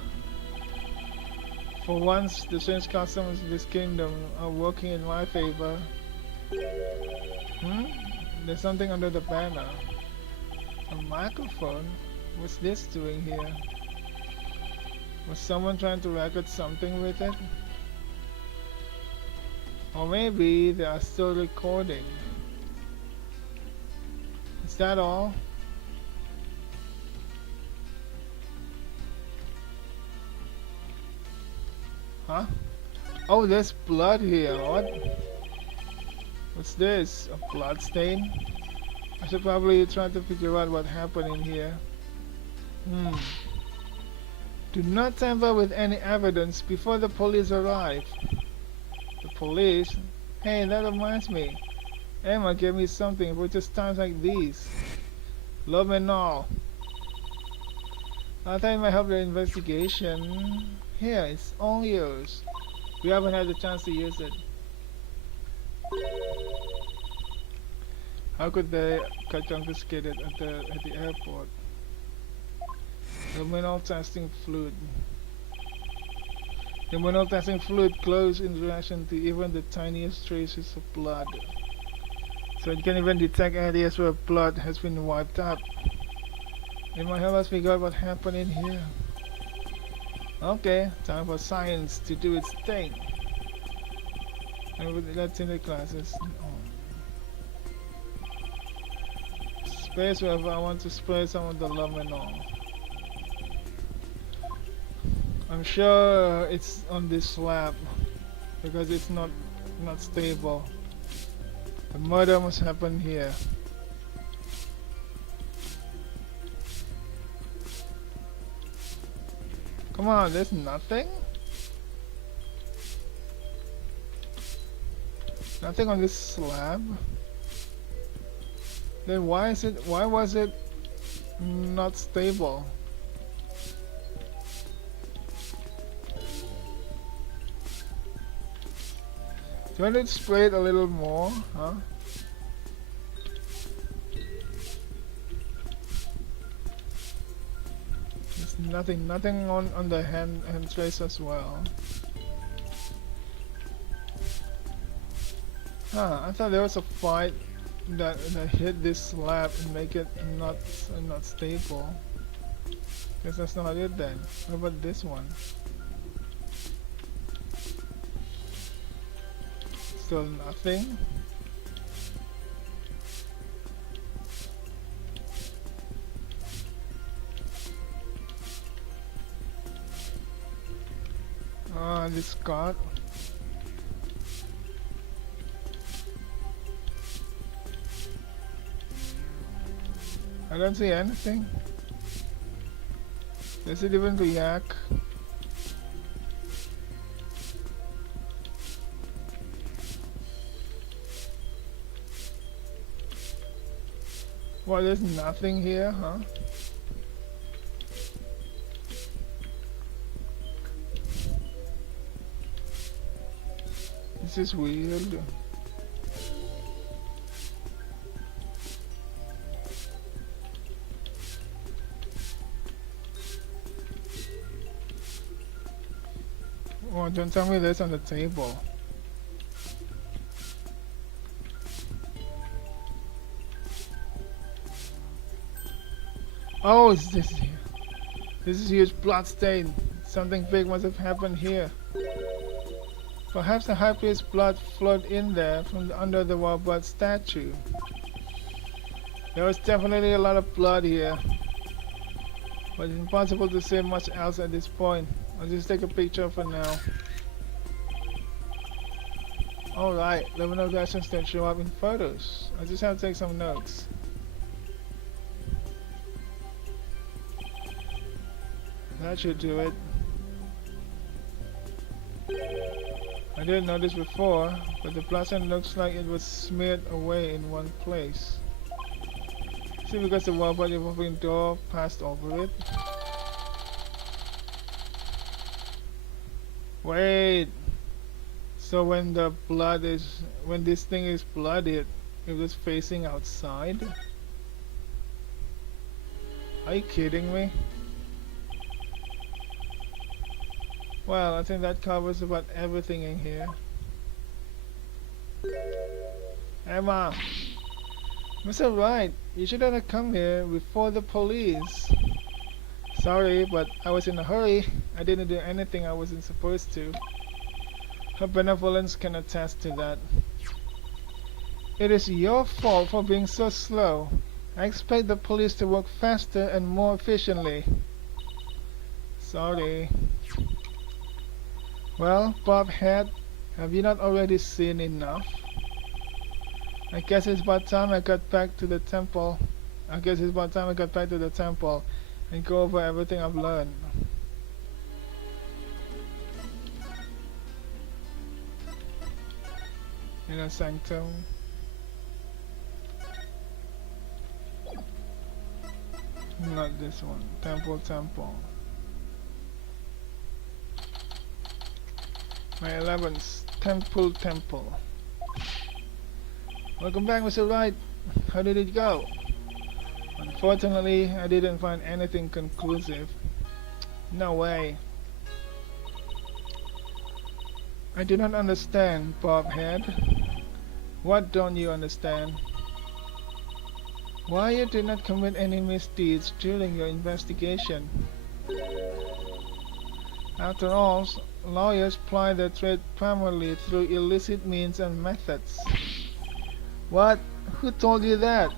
For once, the strange customs of this kingdom are working in my favor. Hmm? There's something under the banner. A microphone? What's this doing here? Was someone trying to record something with it? Or maybe they are still recording. Is that all? Huh? Oh, there's blood here. What? What's this? A blood stain? I should probably try to figure out what happened in here. Do not tamper with any evidence before the police arrive. The police? Hey, that reminds me. Emma gave me something for just times like these. Love and all. I thought it might help the investigation. Here, it's all yours. We haven't had the chance to use it. How could they get confiscated at the airport? Luminal testing fluid. The luminal testing fluid glows in relation to even the tiniest traces of blood. So it can even detect areas where blood has been wiped out. It might help us figure out what happened in here. Okay, time for science to do its thing. And let's in the classes. Space wherever I want to spray some of the luminol. I'm sure it's on this slab because it's not stable. The murder must happen here. Come on, there's nothing? Nothing on this slab? Then why was it not stable? Do you want to spray it a little more, huh? There's nothing on the hand trace as well. Huh, I thought there was a fight that hit this slab and make it not stable. Guess that's not it then. What about this one? Still nothing. This card. I don't see anything. Does it even react? Well, there's nothing here, huh? This is weird. Oh, don't tell me this on the table. Oh, it's this here. This is huge blood stain. Something big must have happened here. Perhaps the high priest's blood flowed in there from under the wild blood statue. There was definitely a lot of blood here, but it's impossible to say much else at this point. I'll just take a picture for now. Alright, luminal reactions don't show up in photos. I just have to take some notes. That should do it. I didn't notice before, but the plastic looks like it was smeared away in one place. See, because the wall body moving door passed over it. Wait, So when this thing is blooded, it was facing outside? Are you kidding me? Well, I think that covers about everything in here. Emma, Mr. Wright, you shouldn't have come here before the police. Sorry, but I was in a hurry. I didn't do anything I wasn't supposed to. Her benevolence can attest to that. It is your fault for being so slow. I expect the police to work faster and more efficiently. Sorry. Well, Bobhead, have you not already seen enough? I guess it's about time I got back to the temple. I guess it's about time I got back to the temple and go over everything I've learned. Inner Sanctum. Not this one. Temple. My 11th Temple. Welcome back, Mr. Wright. How did it go? Unfortunately, I didn't find anything conclusive. No way. I do not understand, Bobhead. What don't you understand? Why you did not commit any misdeeds during your investigation? After all, lawyers ply their trade primarily through illicit means and methods. What? Who told you that?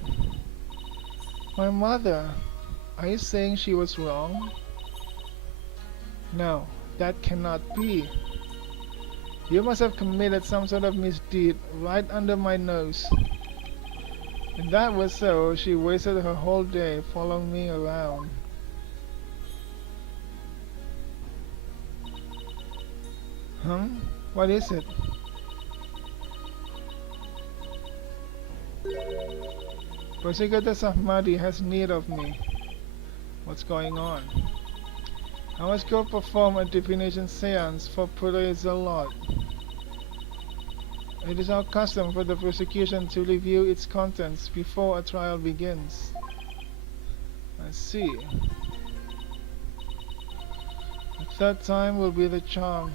My mother. Are you saying she was wrong? No, that cannot be. You must have committed some sort of misdeed right under my nose. If that was so, she wasted her whole day following me around. What is it? Prosecutor Sahmadi has need of me. What's going on? I must go perform a divination seance for Puree Zalot. It is our custom for the prosecution to review its contents before a trial begins. I see. The third time will be the charm.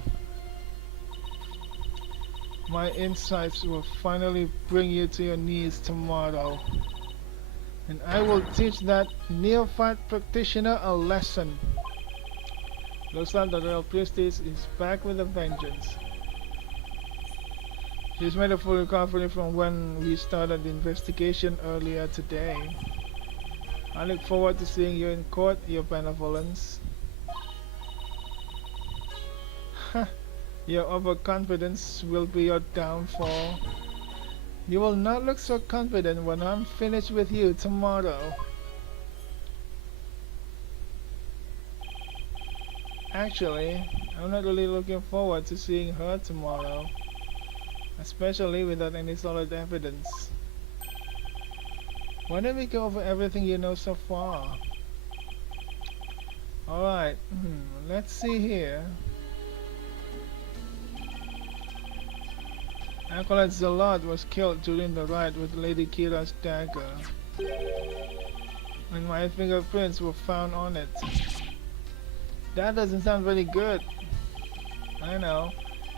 My insights will finally bring you to your knees tomorrow. And I will teach that neophyte practitioner a lesson. Looks like the Royal Priestess is back with a vengeance. She's made a full recovery from when we started the investigation earlier today. I look forward to seeing you in court, Your Benevolence. Your overconfidence will be your downfall. You will not look so confident when I'm finished with you tomorrow. Actually, I'm not really looking forward to seeing her tomorrow, especially without any solid evidence. Why don't we go over everything you know so far? Alright, let's see here. Acolyte Zalot was killed during the riot with Lady Kira's dagger, and my fingerprints were found on it. That doesn't sound very good. I know.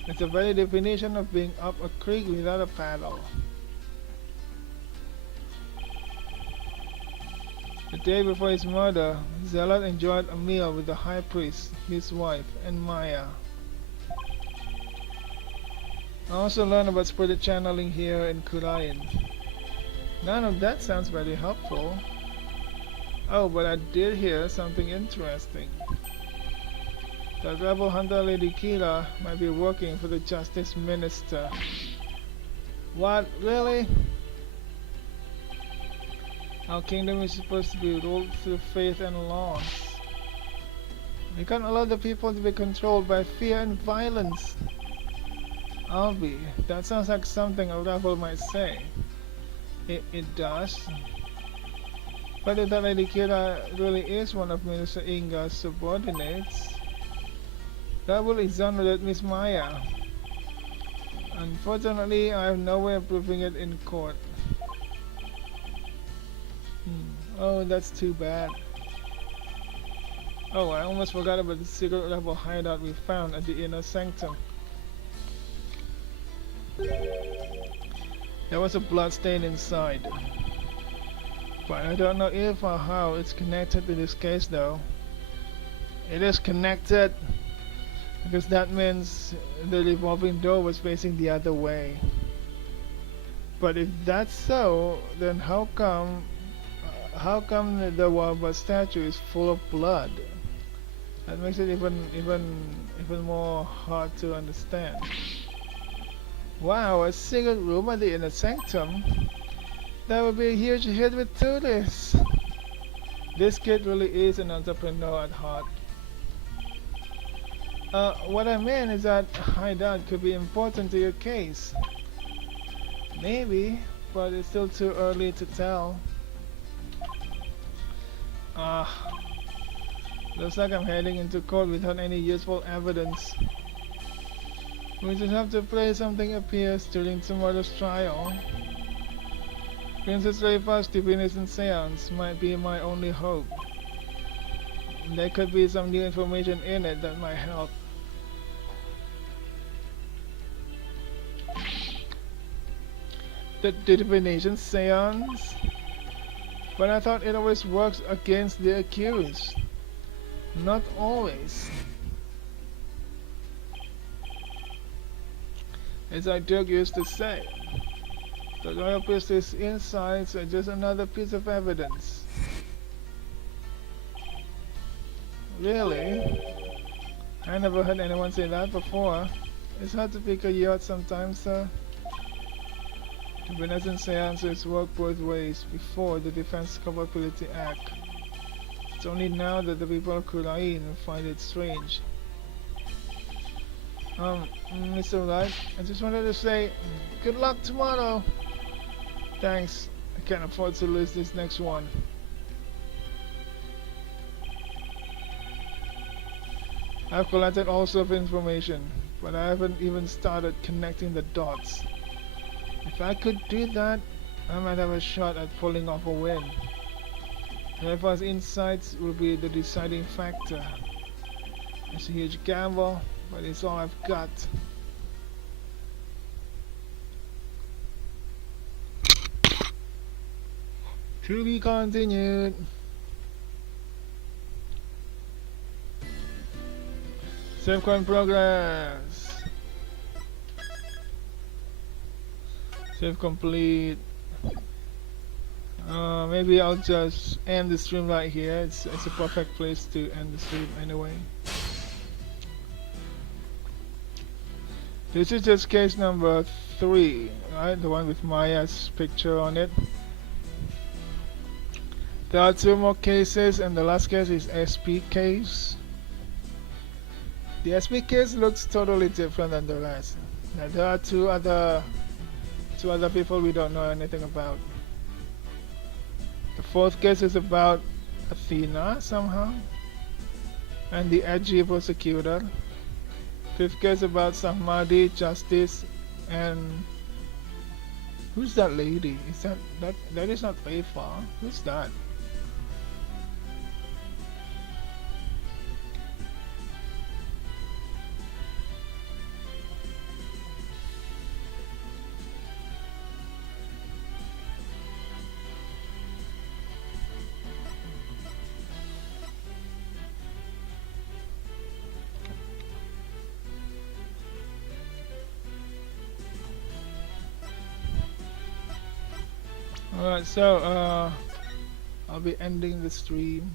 It's the very definition of being up a creek without a paddle. The day before his murder, Zalot enjoyed a meal with the High Priest, his wife, and Maya. I also learned about spirit channeling here in Khura'in. None of that sounds very helpful. Oh, but I did hear something interesting. The rebel hunter Lady Kira might be working for the Justice Minister. What? Really? Our kingdom is supposed to be ruled through faith and laws. We can't allow the people to be controlled by fear and violence. Albi, that sounds like something a rebel might say. It does. But if that Lady Kira really is one of Minister Inga's subordinates, that will exonerate Miss Maya. Unfortunately, I have no way of proving it in court. Oh, that's too bad. Oh, I almost forgot about the secret level hideout we found at the inner sanctum. There was a blood stain inside. But I don't know if or how it's connected to this case though. It is connected because that means the revolving door was facing the other way. But if that's so, then how come the Wamba statue is full of blood? That makes it even more hard to understand. Wow, a secret room at the inner sanctum? That would be a huge hit with tourists. This kid really is an entrepreneur at heart. What I mean is that hideout could be important to your case. Maybe, but it's still too early to tell. Looks like I'm heading into court without any useful evidence. We just have to pray something appears during tomorrow's trial. Princess Reifa's divination seance might be my only hope. There could be some new information in it that might help. The divination seance? But I thought it always works against the accused. Not always. As I Dirk used to say, the royal priestess insights are just another piece of evidence. Really? I never heard anyone say that before. It's hard to figure you out sometimes, sir. The Renaissance seances work both ways before the Defense Culpability Act. It's only now that the people of Khurain find it strange. Mr. Wright, I just wanted to say, good luck tomorrow. Thanks. I can't afford to lose this next one. I've collected all sorts of information, but I haven't even started connecting the dots. If I could do that, I might have a shot at pulling off a win. Reifa's insights will be the deciding factor. It's a huge gamble, but it's all I've got. To be continued. Save coin progress. Save complete. Maybe I'll just end the stream right here. It's a perfect place to end the stream anyway. This is just case number 3, right? The one with Maya's picture on it. There are 2 more cases, and the last case is SP case. The SP case looks totally different than the rest. Now, there are two other people we don't know anything about. The 4th case is about Athena somehow, and the edgy prosecutor. 5th case about Samadi, Justice, and who's that lady? Is that is not Reifa? Who's that? Alright, so I'll be ending the stream.